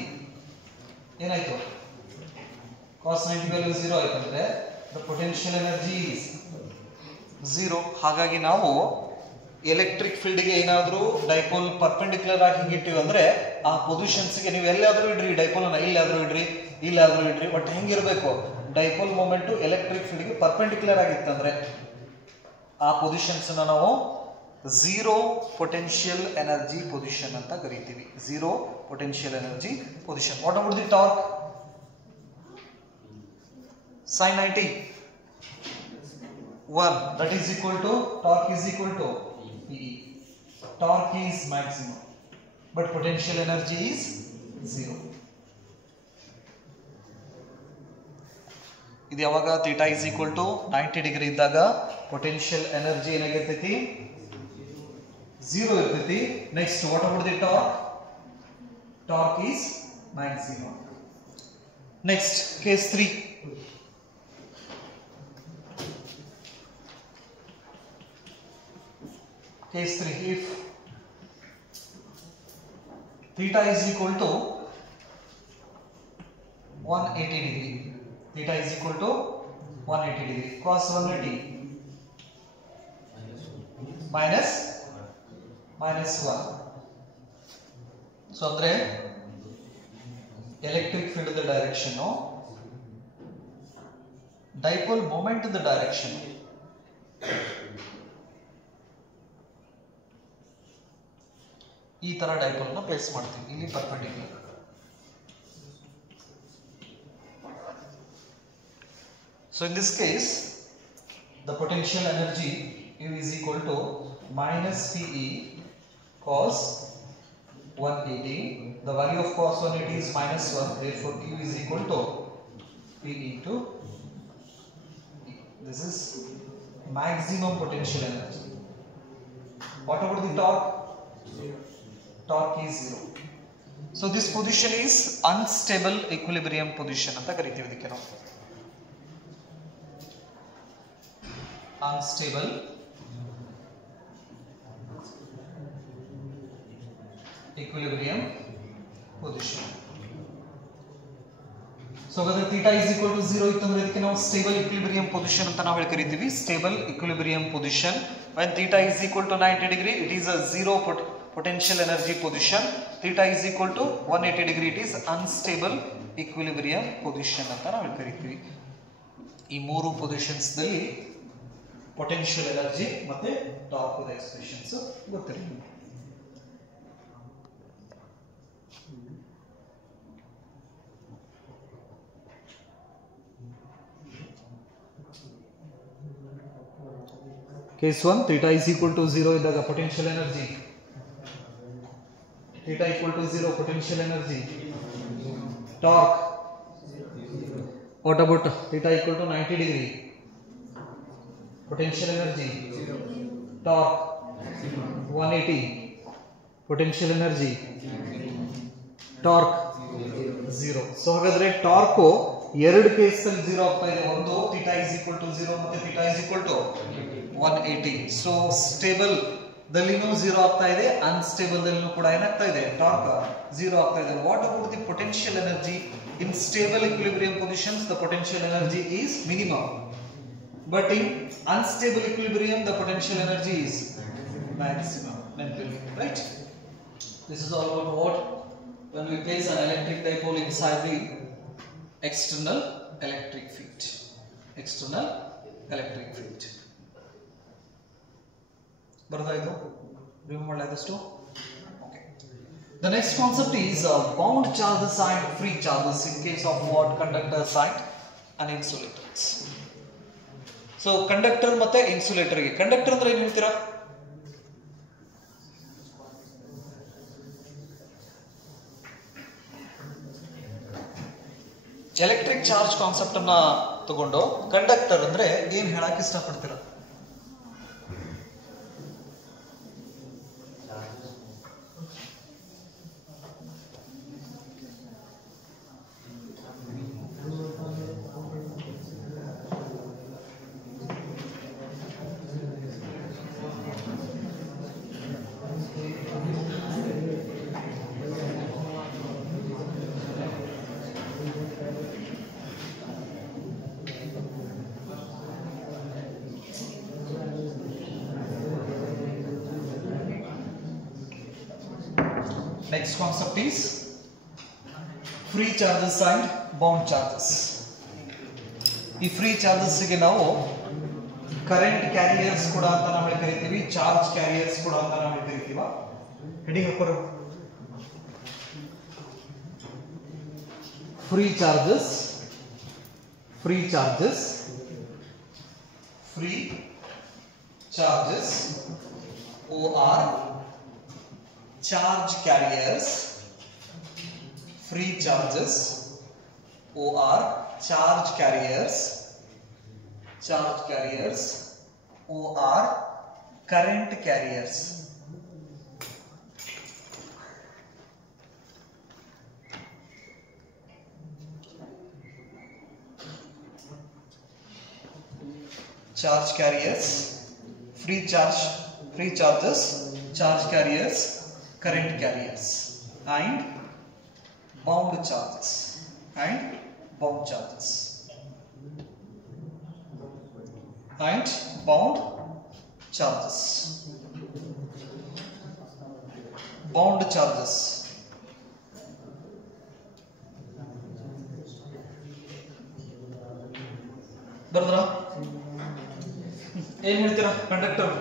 ಏನಾಯ್ತು cos 90 value 0 ಆಯ್ತಂದ್ರೆ the potential energy is 0. ಹಾಗಾಗಿ ನಾವು electric field ಗೆ ಏನಾದರೂ dipole perpendicular ಆಗಿ ಹಿಂಗಿಟ್ಟಿವಿ ಅಂದ್ರೆ ಆ positions ಗೆ ನೀವು ಎಲ್ಲಾದ್ರೂ ಇಡ್ರಿ, ಡೈಪೋಲ್ ಅನ್ನ ಇಲ್ಲಾದ್ರೂ ಇಡ್ರಿ, ಇಲ್ಲಾದ್ರೂ ಇಡ್ರಿ, ಬಟ್ ಹೆಂಗಿರಬೇಕು ಡೈಪೋಲ್ ಮೊಮೆಂಟ್ ಎಲೆಕ್ಟ್ರಿಕ್ ಫೀಲ್ಡ್ ಗೆ ಪರ್ಪೆಂಡಿಕ್ಯುಲರ್ ಆಗಿತ್ತಂದ್ರೆ ಆ ಪೊಸಿಷನ್ಸ್ ಅನ್ನ ನಾವು ಝೀರೋ ಪೊಟೆನ್ಷಿಯಲ್ ಎನರ್ಜಿ ಪೊಸಿಷನ್ ಅಂತ ಕರೀತೀವಿ. Zero potential energy position. What about the torque? sin 90 1, that is equal to torque is equal to PE. Torque is maximum but potential energy is 0. ಇದು ಯಾವಾಗ theta is equal to 90 degree ಇದ್ದಾಗ potential energy ಏನಾಗಿರ್ತೈತಿ 0 ಇರ್ತೈತಿ. Next, what about the torque? Torque is maximum. Next, case 3. Case 3, if theta is equal to 180 degree, theta is equal to 180 degree, cos 180 minus 1. So andre electric field the direction, dipole moment the direction. ಈ ತರ dipole ನ place ಮಾಡ್ತೀವಿ ಇಲ್ಲಿ perpendicular. So in this case the potential energy U is equal to minus PE cos 180. The value of cos 180 is minus 1. Therefore Q is equal to P into E. This is maximum potential energy. What about the torque? Torque is 0. So this position is unstable equilibrium position ಅಂತ ಕರೀತೀವಿ ಇದಕ್ಕೆ ನಾವು. Unstable equilibrium position. So whether theta is equal to 0 ಇತ್ತಂದ್ರೆ ಇದಕ್ಕೆ ನಾವು stable equilibrium position ಅಂತ ನಾವು ಕರೀತೀವಿ. Stable equilibrium position. When theta is equal to 90 degree, it is a zero potential energy position. Theta is equal to 180 degree, it is unstable equilibrium position ಅಂತ ನಾವು ಕರೀತೀವಿ. ಈ ಮೂರು ಪೊಸಿಷನ್ಸ್ ದಲ್ಲಿ ಪೊಟೆನ್ಷಿಯಲ್ ಎನರ್ಜಿ ಮತ್ತೆ ಟಾರ್ಕ್ ಎಕ್ಸ್ಪ್ರೆಷನ್ಸ್ ಗೊತ್ತಿರಲಿ. Case 1, theta is equal to 0 ಇದ್ದಾಗ potential energy. Theta equal to 0, potential energy. Torque. What about theta equal to 90 degree? Potential energy. Torque. 180. Potential energy. Torque. 0. So ಹಾಗಾದ್ರೆ torque ಎರಡು case ಅಲ್ಲಿ 0 ಆಗ್ತಾ ಇದೆ. ಒಂದು theta is equal to 0 ಮತ್ತೆ theta is equal to 180. So stable ದಲ್ಲಿನೂ 0 ಆಗ್ತಾ ಇದೆ, ಅನ್ಸ್ಟೇಬಲ್ ದಲ್ಲಿನೂ ಕೂಡ ಏನಾಗ್ತಾ ಇದೆ, ಟಾರ್ಕ್ 0 ಆಗ್ತಾ ಇದೆ. What about the potential energy? In stable equilibrium positions the potential energy is minimum, but in unstable equilibrium the potential energy is maximum. Right? This is all about what when we place an electric dipole inside the external electric field. External electric field. ಬರ್ದಾಯ್ತು? Remove ಮಾಡಲಾದಷ್ಟು? Okay. The next concept is bound charges and free charges in case of what? Conductors and insulators. So conductor ಮತ್ತೆ insulator ಗೆ conductor ಅಂದ್ರೆ ಏನು ಹೇಳ್ತೀರಾ? Electric charge concept ಅನ್ನ ತಗೊಂಡು conductor ಅಂದ್ರೆ ಏನ್ ಹೇಳಕ್ ಇಷ್ಟಪಡ್ತೀರಾ? Next concept is free charges and bound charges. ಈ free charges ಗೆ ನಾವು current carriers ಕೂಡ ಅಂತ ನಾವು ಕರೀತೀವಿ, charge carriers ಕೂಡ ಅಂತ ನಾವು ಕರೀತೀವ. ಹೆಡಿಂಗ್ ಹಾಕೋರು free charges or charge carriers, free charges or charge carriers or current carriers. Charge carriers, free charges, charge carriers, current carriers and bound charges and bound charges. ಬರ್ದ್ರ ಏನ್ ಹೇಳ್ತೀರಾ? Conductor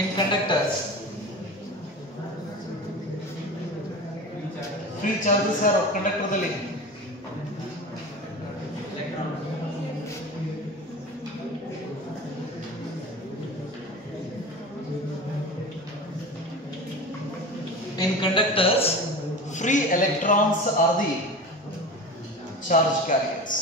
in conductors free charges are conductor ದಲ್ಲಿ in conductors free electrons are the charge carriers.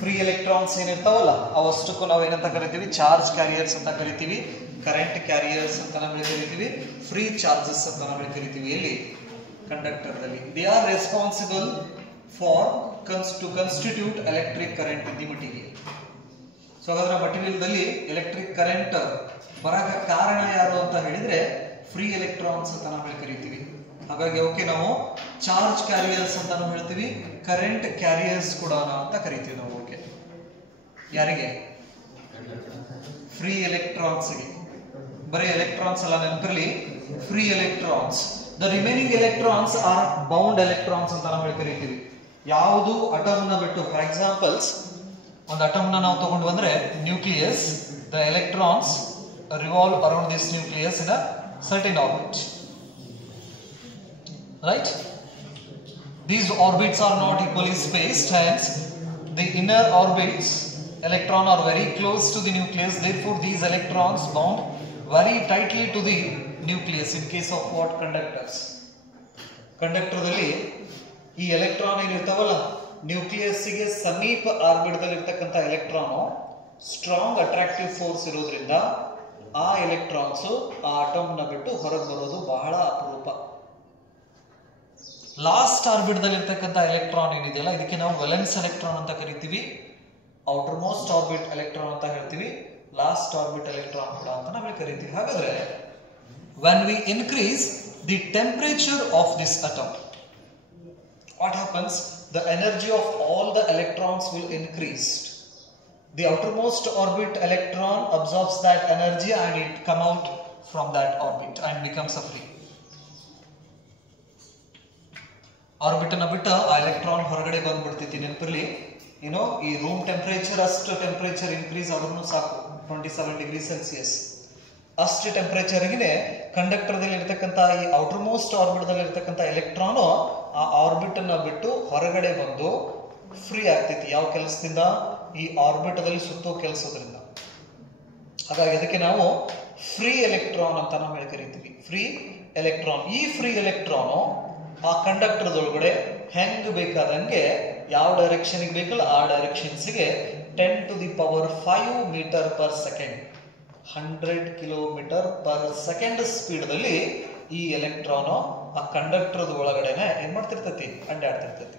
Free electrons ಏನಿರ್ತಾವಲ್ಲ ಅವಷ್ಟಕ್ಕೂ ನಾವು ಏನಂತ ಕರಿತೀವಿ? Charge carriers ಅಂತ ಕರಿತೀವಿ, ಕರೆಂಟ್ ಕ್ಯಾರಿಯರ್ಸ್ ಅಂತ ನಾವು ಕರಿತೀವಿ, ಫ್ರೀ ಚಾರ್ಜಸ್ ಅಂತ ನಾವು ಕರಿತೀವಿ. ಎಲ್ಲಿ? ಕಂಡಕ್ಟರ್ ದಲ್ಲಿ. They are responsible for to constitute electric current in the material. So ಹಾಗಾದ್ರೆ ಮಟೀರಿಯಲ್ ದಲ್ಲಿ ಎಲೆಕ್ಟ್ರಿಕ್ ಕರೆಂಟ್ ಬರಕ ಕಾರಣ ಯಾರು ಅಂತ ಹೇಳಿದ್ರೆ ಫ್ರೀ ಎಲೆಕ್ಟ್ರಾನ್ಸ್ ಅಂತ ನಾವು ಕರಿತೀವಿ. ಹಾಗಾಗಿ ಓಕೆ, ನಾವು ಚಾರ್ಜ್ ಕ್ಯಾರಿಯರ್ಸ್ ಅಂತ ನಾವು ಹೇಳ್ತೀವಿ, ಕರೆಂಟ್ ಕ್ಯಾರಿಯರ್ಸ್ ಕೂಡ ಅಂತ ಕರಿತೀವಿ ನಾವು. ಓಕೆ, ಯಾರಿಗೆ? ಫ್ರೀ ಎಲೆಕ್ಟ್ರಾನ್ಸ್ಗೆ. ಬರೀ ಎಲೆಕ್ಟ್ರಾನ್ಸ್ ಅಲ್ಲ, ನೆನಪಿರಲಿ free electrons. The remaining electrons are bound electrons ಅಂತ ನಾವು ಕರೀತೀವಿ. ಯಾವುದು ಅಟಮ್ ನ ಬಿಟ್ಟು, ಫಾರ್ ಎಕ್ಸಾಂಪಲ್ಸ್ ಒಂದು ಅಟಮ್ ನ ನಾವು ತಗೊಂಡು ಬಂದ್ರೆ nucleus, the electrons revolve around this nucleus in a certain orbit, right? These orbits are not equally spaced, hence the inner orbits electrons are very close to the nucleus, therefore these electrons bound very tightly to the nucleus. In case of what? Conductors. Conductor ದಲ್ಲಿ ಈ electron ಏನಿರ್ತಾವಲ್ಲ, nucleus ಗೆ ಸಮೀಪ orbit ದಲ್ಲಿ ಇರ್ತಕ್ಕಂಥ electron strong attractive force ಇರೋದ್ರಿಂದ ಆ electrons ಆ atom ನ ಬಿಟ್ಟು ಹೊರಗೆ ಬರೋದು ಬಹಳ ಅಪರೂಪ. ಲಾಸ್ಟ್ ಆರ್ಬಿಟ್ ದಲ್ಲಿ ಇರ್ತಕ್ಕಂಥ ಎಲೆಕ್ಟ್ರಾನ್ ಏನಿದೆಯಲ್ಲ, ಇದಕ್ಕೆ ನಾವು ವೇಲೆನ್ಸ್ ಎಲೆಕ್ಟ್ರಾನ್ ಅಂತ ಕರಿತೀವಿ, ಔಟರ್ ಮೋಸ್ಟ್ ಆರ್ಬಿಟ್ ಎಲೆಕ್ಟ್ರಾನ್ ಅಂತ ಹೇಳ್ತೀವಿ, ಲಾಸ್ಟ್ ಆರ್ಬಿಟ್ ಎಲೆಕ್ಟ್ರಾನ್ ಕೂಡ ಅಂತ ನಾವು ಕರಿತೀವಿ. ಹಾಗಾದ್ರೆ when we increase the temperature of this atom, what happens? The energy of all the electrons will increase. The outermost orbit electron absorbs that energy and it come out from that orbit and becomes a free. Orbit na bitta electron ಹೊರಗಡೆ ಬಂದ್ಬಿಡ್ತೈತಿ. ನೆನಪಿರಲಿ, ಈ room temperature ಅಷ್ಟು temperature increase ಆದ್ರೂ ಸಾಕು, 27 degree Celsius ಅಷ್ಟು ಟೆಂಪರೇಚರ್ಗೆ conductor ದಲ್ಲಿ ಇರ್ತಕ್ಕಂಥ ಈ ಔಟರ್ ಮೋಸ್ಟ್ ಆರ್ಬಿಟ್ ದಲ್ಲಿ ಇರ್ತಕ್ಕಂಥ ಎಲೆಕ್ಟ್ರಾನ್ ಆ ಆರ್ಬಿಟ್ ಅನ್ನ ಬಿಟ್ಟು ಹೊರಗಡೆ ಬಂದು ಫ್ರೀ ಆಗ್ತೈತಿ. ಯಾವ ಕೆಲಸದಿಂದ? ಈ ಆರ್ಬಿಟ್ ದಲ್ಲಿ ಸುತ್ತೋ ಕೆಲಸದಿಂದ. ಹಾಗಾಗಿ ಅದಕ್ಕೆ ನಾವು ಫ್ರೀ ಎಲೆಕ್ಟ್ರಾನ್ ಅಂತ ನಾವು ಕರಿತೀವಿ, ಫ್ರೀ ಎಲೆಕ್ಟ್ರಾನ್. ಈ ಫ್ರೀ ಎಲೆಕ್ಟ್ರಾನ್ ಆ ಕಂಡಕ್ಟರ್ ಒಳಗಡೆ ಹೆಂಗ್ ಬೇಕಾದಂಗೆ ಯಾವ ಡೈರೆಕ್ಷನ್ ಬೇಕಲ್ಲ ಆ ಡೈರೆಕ್ಷನ್ಸ್ಗೆ 10 to the power 5 meter per second 100 kilometer per second speed ದಲ್ಲಿ ಈ ಎಲೆಕ್ಟ್ರಾನ್ ಆ ಕಂಡಕ್ಟರ್ ಒಳಗಡೆನೆ ಏನ್ ಮಾಡ್ತಿರ್ತೈತಿ? ಅಡ್ಡಾಡ್ತಿರ್ತೈತಿ.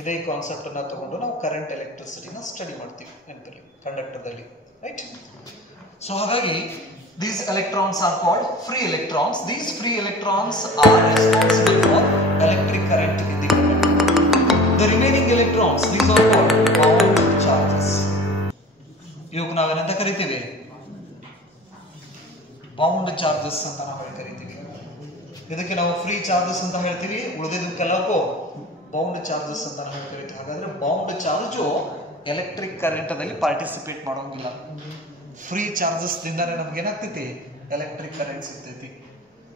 ಇದೇ ಕಾನ್ಸೆಪ್ಟ್ ಅನ್ನ ತಗೊಂಡು ನಾವು ಕರೆಂಟ್ ಎಲೆಕ್ಟ್ರಿಸಿಟಿನ ಸ್ಟಡಿ ಮಾಡ್ತೀವಿ ನೆನಪಿರಲಿ ಕಂಡಕ್ಟರ್ ದಲ್ಲಿ, ರೈಟ್? ಸೊ ಹಾಗಾಗಿ these electrons are called free electrons. These free electrons are responsible for electric current in the conductor. The remaining electrons, these are called bound charges. ಇವಕ್ಕೆ ನಾವೇನಂತ ಕರಿತೀವಿ? ಬೌಂಡ್ ಚಾರ್ಜಸ್ ಅಂತ ನಾವು ಕರಿತೀವಿ. ಇದಕ್ಕೆ ನಾವು ಫ್ರೀ ಚಾರ್ಜಸ್ ಅಂತ ಹೇಳ್ತೀವಿ, ಉಳಿದಿದ್ದಕ್ಕೆಲ್ಲಕ್ಕೂ ಬೌಂಡ್ ಚಾರ್ಜಸ್ ಅಂತ ನಾವು ಕರಿತೀವಿ. ಹಾಗಾದ್ರೆ ಬೌಂಡ್ ಚಾರ್ಜು ಎಲೆಕ್ಟ್ರಿಕ್ ಕರೆಂಟ್ ದಲ್ಲಿ ಪಾರ್ಟಿಸಿಪೇಟ್ ಮಾಡೋಂಗಿಲ್ಲ. ಫ್ರೀ ಚಾರ್ಜಸ್ ದಿಂದಾನೆ ನಮ್ಗೆ ಏನಾಗ್ತೈತಿ? ಎಲೆಕ್ಟ್ರಿಕ್ ಕರೆಂಟ್ ಸಿಗ್ತೈತಿ.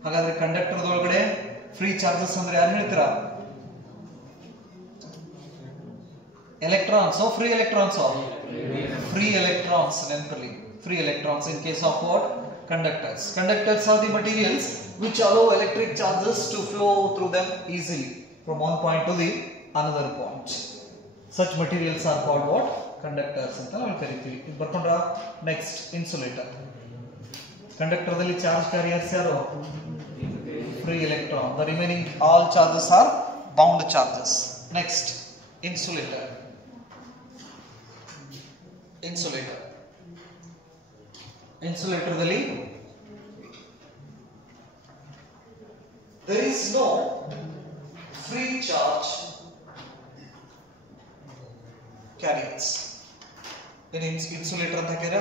ಹಾಗಾದ್ರೆ ಕಂಡಕ್ಟರ್ ಒಳಗಡೆ ಫ್ರೀ ಚಾರ್ಜಸ್ ಅಂದ್ರೆ ಯಾರು ಹೇಳ್ತೀರಾ? Electrons. Free electrons, free electrons ನೆನಪಲ್ಲಿ. Free electrons in case of what? Conductors. Conductors are the materials which allow electric charges to flow through them easily from one point to the another point. Such materials are called what? Conductors ಅಂತ ನಾವು ಕರಿತೀವಿ. ಇದು ಬರ್ಕೊಂಡ್ರ next insulator. Conductor ದಲ್ಲಿ charge carriers ಯಾರು? Free electron. The remaining all charges are bound charges. Next insulator. Insulator ಇನ್ಸುಲೇಟರ್ದಲ್ಲಿ there is no free charge carriers. In insulator ಅಂತ ಕೇರ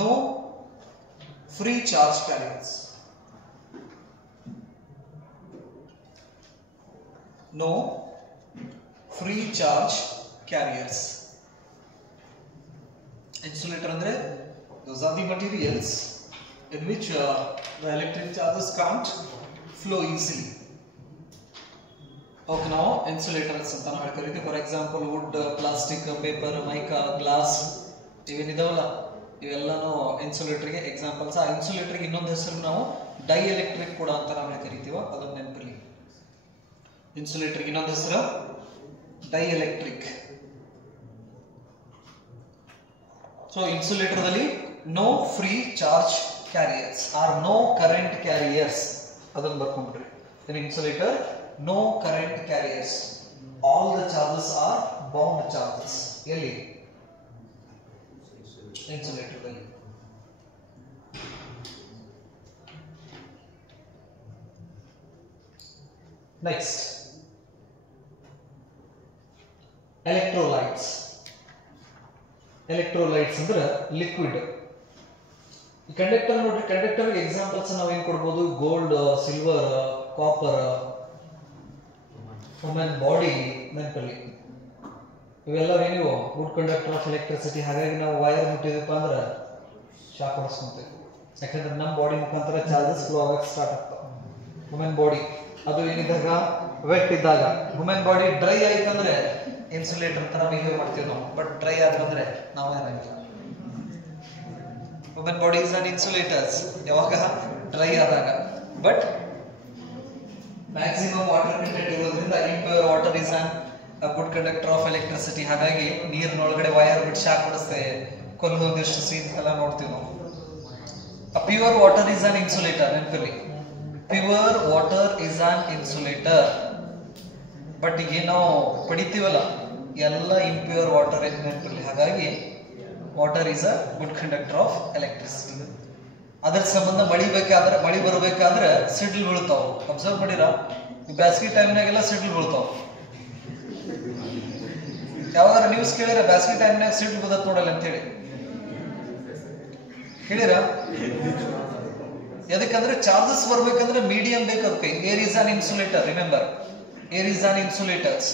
no free charge carriers. No free charge carriers. Insulator ಅಂದ್ರೆ those are the materials in which the electric charges can't flow easily. Okay, now insulators ಅಂತ ನಾವು ಕರೀತೀವಿ. For example wood, plastic, paper, mica, glass ಇವೇನಿದಾವಲ್ಲ ಇವೆಲ್ಲಾನು ಇನ್ಸುಲೇಟರ್ಗೆ examples. ಆ ಇನ್ಸುಲೇಟರ್ಗೆ ಇನ್ನೊಂದು ಹೆಸರು ನಾವು ಡೈ ಎಲೆಕ್ಟ್ರಿಕ್ ಕೂಡ ಅಂತ ನಾವು ಕರಿತೀವ, ಅದನ್ನ ನೆನಪಿರಲಿ. ಇನ್ಸುಲೇಟರ್ಗೆ ಇನ್ನೊಂದು ಹೆಸರು ಡೈ ಎಲೆಕ್ಟ್ರಿಕ್. ಸೊ ಇನ್ಸುಲೇಟರ್ದಲ್ಲಿ no free charge carriers are no current carriers ಅದನ್ನು ಬರ್ಕೊಂಡ್ಬಿಡ್ರಿ. In insulator no current carriers, all the charges are bound charges. ಎಲ್ಲಿ? ಇನ್ಸುಲೇಟರ್ದಲ್ಲಿ. Next electrolytes. ಎಲೆಕ್ಟ್ರೋಲೈಟ್ಸ್ ಅಂದ್ರೆ ಲಿಕ್ವಿಡ್. ಈ ಕಂಡಕ್ಟರ್ ನೋಡ್ರಿ, ಕಂಡಕ್ಟರ್ ಎಕ್ಸಾಂಪಲ್ಸ್ ನಾವೇನ್ ಕೊಡ್ಬೋದು? Gold, silver, copper, human body ನೆನಪಲ್ಲಿ ಇವೆಲ್ಲವೇನಿವು ಗುಡ್ ಕಂಡಕ್ಟರ್ ಆಫ್ ಎಲೆಕ್ಟ್ರಿಸಿಟಿ. ಹಾಗಾಗಿ ನಾವು ವೈರ್ ಮುಟ್ಟಿದಪ್ಪ ಅಂದ್ರೆ ಶಾಕ್ ಹೊಡಿಸ್ಕೊಂತೀವಿ, ಯಾಕಂದ್ರೆ ನಮ್ಮ ಬಾಡಿ ಮುಖಾಂತರ ಚಾರ್ಜಸ್ ಫ್ಲೋ ಆಗಕ್ಕೆ ಸ್ಟಾರ್ಟ್ ಆಗ್ತಾವ. ಹ್ಯೂಮನ್ ಬಾಡಿ ಅದು ಏನಿದ್ದಾಗ ವೆಟ್ ಇದ್ದಾಗ, ಹ್ಯೂಮನ್ ಬಾಡಿ ಡ್ರೈ ಆಯ್ತಂದ್ರೆ ಇನ್ಸುಲೇಟರ್ ತರ ಬಿಹೇವ್ ಮಾಡ್ತೀವಿ ನಾವು, ಬಟ್ ಡ್ರೈ ಆದ್ರೆ ನಾವು ಏನಾಗಿಲ್ಲ. Human body is an insulators ಯಾವಾಗ ಡ್ರೈ ಆದಾಗ, ಬಟ್ ಮ್ಯಾಕ್ಸಿಮಮ್ ವಾಟರ್ ಕಂಟೆಂಟ್ ಇರೋದ್ರಿಂದ impure water is an good conductor of electricity. ಹಾಗಾಗಿ ನೀರಿನೊಳಗಡೆ ವೈರ್ ಬಿಟ್ಟು ಶಾಕ್ ಹೊಡಿಸ್ತೇ ಕೊಲ್ಲೋದಿಷ್ಟು ಸೀನ್ ಎಲ್ಲ ನೋಡ್ತೀವಿ ನಾವು. Pure water is an insulator ನೆನಪಿರ್ಲಿ, pure water is an insulator. But ಈಗ ನಾವು ಪಡಿತೀವಲ್ಲ ಎಲ್ಲ ಇಂಪ್ಯೂರ್ ವಾಟರ್ ನೆನಪಿರ್ಲಿ. ಹಾಗಾಗಿ water is a good conductor of electricity. ಅದರ ಸಂಬಂಧ ಮಳಿ ಬರಬೇಕಾದ್ರೆ ಸಿಡ್ಲ್ ಬೀಳ್ತಾವ. ಅಬ್ಸರ್ವ್ ಮಾಡಿರ, ಈ ಬ್ಯಾಸಿಗೆ ಟೈಮ್ನಾಗೆಲ್ಲ ಸಿಡ್ಲ್ ಬೀಳ್ತಾವ. ಯಾವಾಗ ನ್ಯೂಸ್ ಕೇಳಿರ ಬ್ಯಾಸಿಗೆ ಟೈಮ್ನಾಗ ಸಿಡ್ಲ್ ಬದತ್ ನೋಡಲ್ಲ ಅಂತ ಹೇಳಿ ಕೇಳಿರ? ಯಾಕಂದ್ರೆ ಚಾರ್ಜಸ್ ಬರ್ಬೇಕಂದ್ರೆ ಮೀಡಿಯಂ ಬೇಕು ಅದಕ್ಕೆ. Air is an insulator, remember, air is an insulators.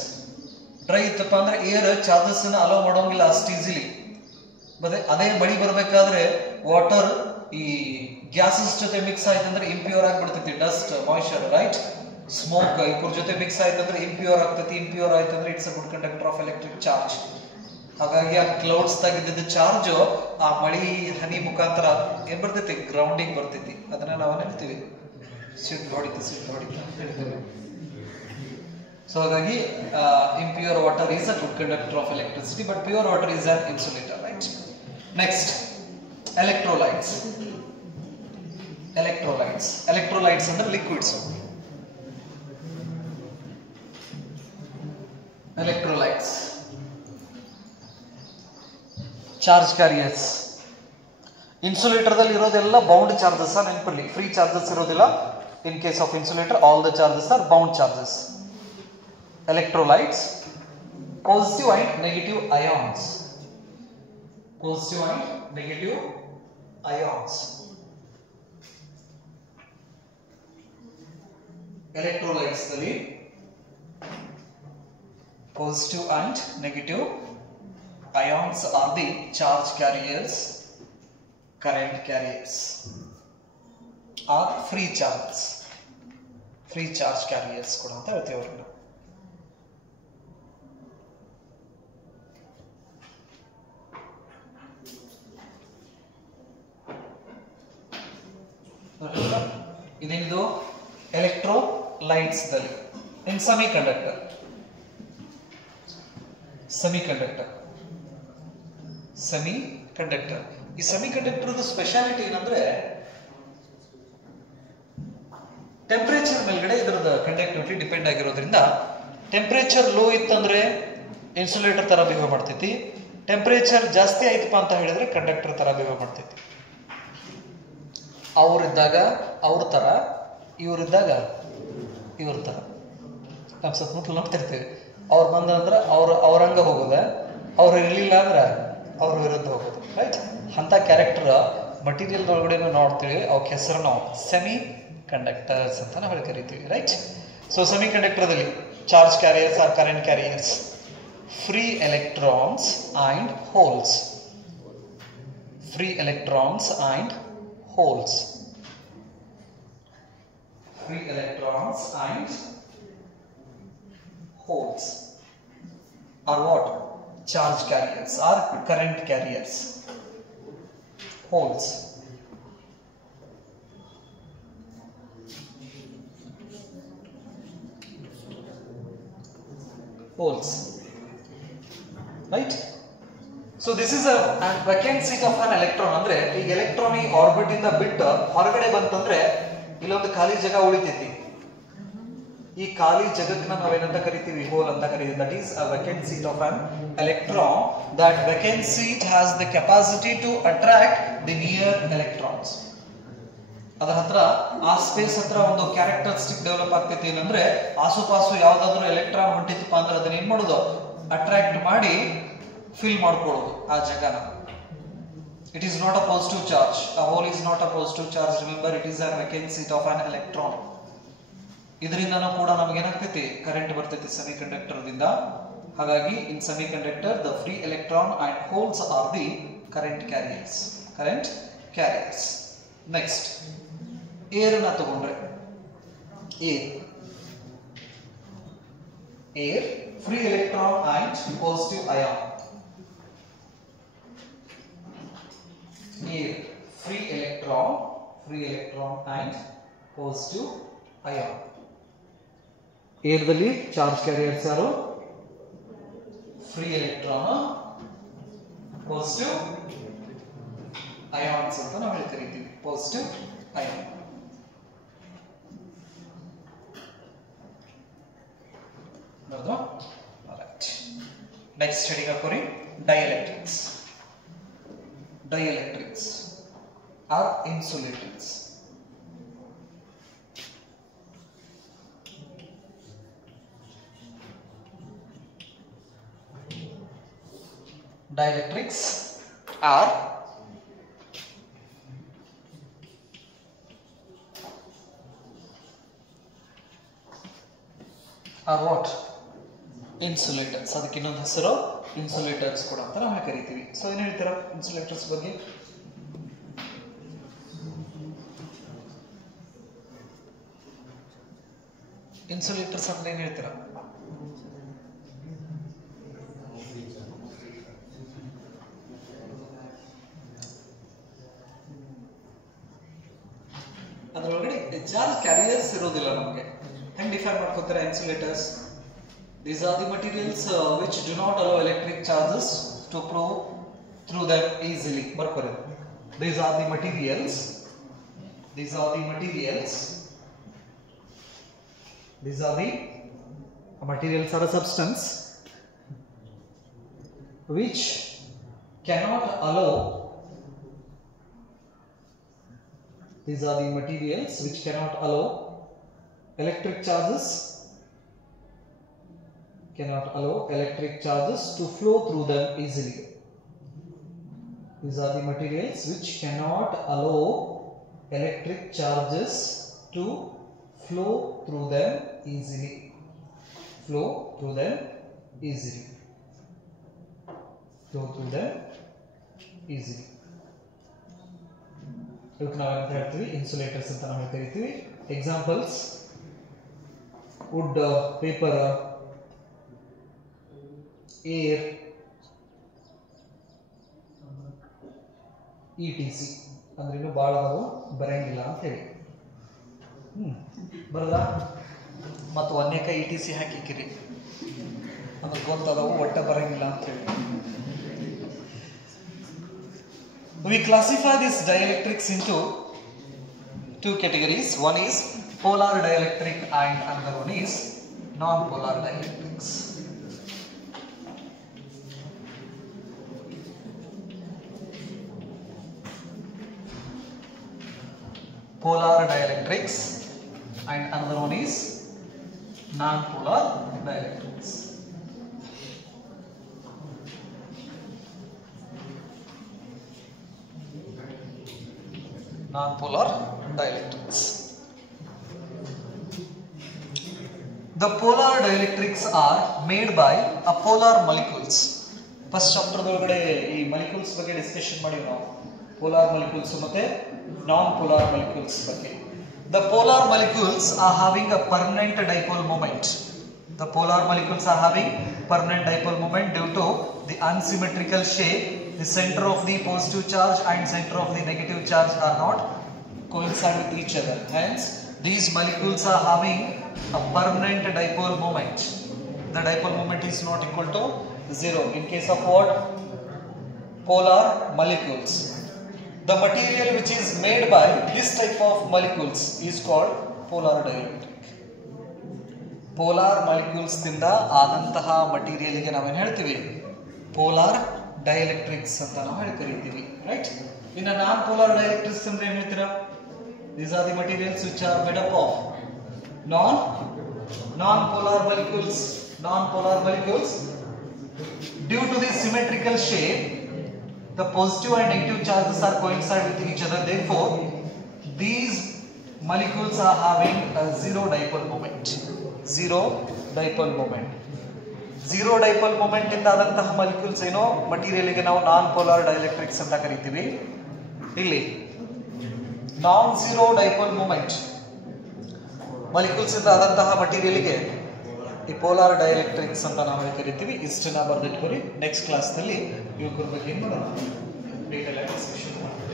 Dry ಇತ್ತಪ್ಪ ಅಂದ್ರೆ ಏರ್ ಚಾರ್ಜಸ್ ಅಲೋ ಮಾಡೋಂಗಿಲ್ಲ ಅಷ್ಟು ಈಸಿಲಿ. ಅದೇ ಮಳಿ ಬರ್ಬೇಕಾದ್ರೆ ವಾಟರ್ ಈ ಗ್ಯಾಸಸ್ ಜೊತೆ ಮಿಕ್ಸ್ ಆಯ್ತಂದ್ರೆ ಇಂಪ್ಯೂರ್ ಆಗ್ಬಿಡ್ತೈತಿ. ಡಸ್ಟ್, ಮಾಯಿಶ್ಚರ್, ರೈಟ್, ಸ್ಮೋಕ್ ಇವ್ರ ಜೊತೆ ಮಿಕ್ಸ್ ಆಯ್ತಂದ್ರೆ ಇಂಪ್ಯೂರ್ ಆಗ್ತೈತಿ. ಇಂಪ್ಯೂರ್ ಆಯ್ತಂದ್ರೆ it's a good conductor of electric charge. ಹಾಗಾಗಿ ಆ ಕ್ಲೌಡ್ಸ್ ತಾಗಿದ್ದ ಚಾರ್ಜ್ ಆ ಮಳಿ ಹನಿ ಮುಖಾಂತರ ಏನ್ ಬರ್ತೈತಿ? ಗ್ರೌಂಡಿಂಗ್ ಬರ್ತೈತಿ. ಅದನ್ನ ನಾವು ಹೇಳ್ತೀವಿ ಸಿಡ್ಲು ಹೊಡಿತು ಅಂತ ಹೇಳ್ತೇವೆ. ಸೊ ಹಾಗಾಗಿ impure water is a good conductor of electricity, but pure water is an insulator, right? Next, electrolytes. Electrolytes under liquids. Electrolytes, charge carriers. Insulator ದಲ್ಲಿ ಇರೋದೆಲ್ಲ ಬೌಂಡ್ ಚಾರ್ಜಸ್ ನೆನಪಲ್ಲಿ, ಫ್ರೀ ಚಾರ್ಜಸ್ ಇರೋದಿಲ್ಲ. In case of insulator, all the charges are bound charges. Electrolytes, positive and negative ions. Positive and negative ions. Electrolytes ದಲ್ಲಿ positive and negative ions are the charge carriers, current carriers, or free charges. Free charge carriers ಕೂಡ ಅಂತ ಹೇಳ್ತೀವಿ ಅವ್ರನ್ನ. ಇದೇನಿದು? Electrolytes ದಲ್ಲಿ ಇನ್ semiconductor. ಈ semiconductor speciality ಏನಂದ್ರೆ temperature ಮೇಲ್ಗಡೆ ಇದರದ ಕಂಡಕ್ಟಿವಿಟಿ ಡಿಪೆಂಡ್ ಆಗಿರೋದ್ರಿಂದ, ಟೆಂಪರೇಚರ್ ಲೋ ಇತ್ತಂದ್ರೆ ಇನ್ಸುಲೇಟರ್ ತರ ಬಿಹೇವ್ ಮಾಡ್ತೈತಿ. ಟೆಂಪರೇಚರ್ ಜಾಸ್ತಿ ಆಯ್ತಪ್ಪ ಅಂತ ಹೇಳಿದ್ರೆ ಕಂಡಕ್ಟರ್ ತರ ಬಿಹೇವ್ ಮಾಡ್ತೈತಿ. ಅವರಿದ್ದಾಗ ಅವ್ರ ತರ, ಇವರಿದ್ದಾಗ ಇವ್ರ ತರ. ನಮ್ಮ ಸುತ್ತಮುತ್ತಲು ನೋಡ್ತಿರ್ತೀವಿ. ಅವ್ರು ಬಂದಂದ್ರೆ ಅವ್ರಂಗ ಹೋಗೋದ, ಅವ್ರು ಇರಲಿಲ್ಲ ಅಂದ್ರೆ ಅವ್ರ ವಿರುದ್ಧ ಹೋಗೋದು, ರೈಟ್? ಅಂತ ಕ್ಯಾರೆಕ್ಟರ್ ಮಟೀರಿಯಲ್ ಒಳಗಡೆ ನೋಡ್ತೀವಿ. ಅವಕ್ಕೆ ಹೆಸರು ನಾವು ಸೆಮಿ ಕಂಡಕ್ಟರ್ಸ್ ಅಂತ ನಾವು ಕರಿತೀವಿ, ರೈಟ್? ಸೊ ಸೆಮಿ ಕಂಡಕ್ಟರ್ದಲ್ಲಿ charge carriers are current carriers, free electrons and holes. Free electrons and holes. Free electrons and holes are what? Charge carriers or current carriers. Holes. Right? So this is a vacant seat of an electron. ಅಂದ್ರೆ ಈಗ electron ಈ orbit ಇಂದ ಬಿಟ್ಟು ಹೊರಗಡೆ ಬಂತಂದ್ರೆ ಇಲ್ಲೊಂದು ಖಾಲಿ ಜಾಗ ಉಳಿತೈತಿ. ಈ ಖಾಲಿ ಜಾಗಕ್ಕೆ ನಾವೇನಂತ ಕರಿತೀವಿ? ಹೋಲ್ ಅಂತ ಕರಿತೀವಿ. That is a vacant seat of an electron. That vacant seat has the capacity to attract the near electrons. ಅದರ ಹತ್ರ ಆ ಸ್ಪೇಸ್ ಹತ್ರ ಒಂದು ಕ್ಯಾರೆಕ್ಟರಿಸ್ಟಿಕ್ ಡೆವಲಪ್ ಆಗ್ತೈತಿ. ಏನಂದ್ರೆ ಆಸುಪಾಸು ಯಾವ್ದಾದ್ರು ಎಲೆಕ್ಟ್ರಾನ್ ಹೊಂಟಿತಪ್ಪ ಅಂದ್ರೆ ಅದನ್ನ ಏನ್ ಮಾಡೋದು? ಅಟ್ರಾಕ್ಟ್ ಮಾಡಿ ಫಿಲ್ ಮಾಡ್ಕೊಳ್ಳೋದು ಆ ಜಾಗನ. It is not a positive charge. A hole is not a positive charge. Remember, it is a vacant seat of an electron. ಇದರಿಂದನೂ ಕೂಡ ನಮಗೆ ಏನಾಗ್ತೈತಿ ಕರೆಂಟ್ ಬರ್ತೈತಿ ಸೆಮಿಕಂಡಕ್ಟರ್ದಿಂದ. ಹಾಗಾಗಿ in semiconductor the free electron and holes are the current carriers. Current carriers. Next, air na ತಗೊಂಡ್ರೆ air free electron and positive ion. Air free electron and positive ion. Air ದಲ್ಲಿ charge carriers ಯಾರು? Free electron, positive ions ಅಂತ ನಾವು ಕರಿತೀವಿ. Positive ion. ನೋಡ್ದಾ? Right. Next study ಹಾಕೋರಿ dielectrics. Dielectrics are insulators. Dielectrics are what? Insulators. ಅದಕ್ಕೆ ಇನ್ನೊಂದು ಹೆಸರು ಇನ್ಸುಲೇಟರ್ಸ್ ಕೂಡ ಅಂತ ನಾವು ಕರಿತೀವಿ. ಸೊ ಏನು ಹೇಳ್ತೀರಾ ಇನ್ಸುಲೇಟರ್ಸ್ ಬಗ್ಗೆ? ಇನ್ಸುಲೇಟರ್ಸ್ ಅಂದ್ರೆ ಏನು ಹೇಳ್ತೀರಾ? ಅದರೊಳಗಡೆ ಚಾರ್ಜ್ ಕ್ಯಾರಿಯರ್ಸ್ ಇರೋದಿಲ್ಲ ನಮಗೆ. ಹೆಂಗೆ ಡಿಫೈನ್ ಮಾಡ್ಕೋತಾರೆ insulators? These are the materials which do not allow electric charges to flow through them easily. These are the materials. These are the materials. These are the materials are a substance which cannot allow. These are the materials which cannot allow electric charges. Cannot allow electric charges to flow through them easily. These are the materials which cannot allow electric charges to flow through them easily. Flow through them easily. Flow through them easily. Look now at that insulators anta namu kariತೀವಿ. Examples: wood, paper, air, etc. ಅಂದ್ರೆ ಇನ್ನು ಭಾಳ ನಾವು ಬರಂಗಿಲ್ಲ ಅಂತ ಹೇಳಿ ಬರಲ್ಲ. ಮತ್ತು ಅನೇಕ ETC ಹಾಕಿಕಿರಿ ಅಂದ್ರೆ ಗೊತ್ತದವು ಒಟ್ಟ ಬರಂಗಿಲ್ಲ ಅಂತ ಹೇಳಿ. We classify these dielectrics into two categories. One is polar dielectric and another one is non-polar dielectrics. Polar dielectrics and another one is non-polar dielectrics. Non-polar dielectrics. The polar dielectrics are made by apolar molecules. First chapter ಒಳಗಡೆ ಈ molecules ಬಗ್ಗೆ discussion ಮಾಡಿವಿ ನಾವು. Polar molecules ಮತ್ತೆ non-polar molecules ಬಗ್ಗೆ. The polar molecules are having a permanent dipole moment. The polar molecules are having permanent dipole moment due to the unsymmetrical shape. The center of the positive charge and center of the negative charge are not coincide with each other. Hence, these molecules are having a permanent dipole moment. The dipole moment is not equal to 0. In case of what? Polar molecules. The material which is made by this type of molecules is called polar dielectric. Polar molecules ದಿಂದ ಆದಂತಹ material ಗೆ ನಾವು ಏನು ಹೇಳ್ತೀವಿ? Polar dielectrics ಅಂತ ನಾವು ಕರೀತೀವಿ, right? ಇನ್ನು ನಾನ್ ಪೋಲಾರ್ ಡೈಎಲೆಕ್ಟ್ರಿಕ್ಸ್ ಅಂದ್ರೆ ಏನು ಹೇಳ್ತೀರಾ? These are the materials which are made up of non-polar molecules. Non-polar molecules, due to the symmetrical shape, the positive and negative charges are coincide with each other, therefore these molecules are having a zero dipole moment. Zero dipole moment. Zero dipole moment ಇಂದ ಆದಂತಹ molecules ಏನೋ material ಗೆ ನಾವು non polar dielectrics ಅಂತ ಕರಿತೀವಿ. ಇಲ್ಲಿ non zero dipole moment molecules ಇಂದ ಆದಂತಹ material ಗೆ ಈ ಪೋಲಾರ್ ಡೈಎಲೆಕ್ಟ್ರಿಕ್ಸ್ ಅಂತ ನಾವು ಕರಿತೀವಿ. ಇಷ್ಟನ್ನ ಬರೆದಿಟ್ಕೊರಿ. ನೆಕ್ಸ್ಟ್ ಕ್ಲಾಸ್ ನಲ್ಲಿ ಇವುಗಳ ಬಗ್ಗೆ ಡೀಟೇಲ್ ಆಗಿ ಡಿಸ್ಕಷನ್ ಮಾಡೋಣ.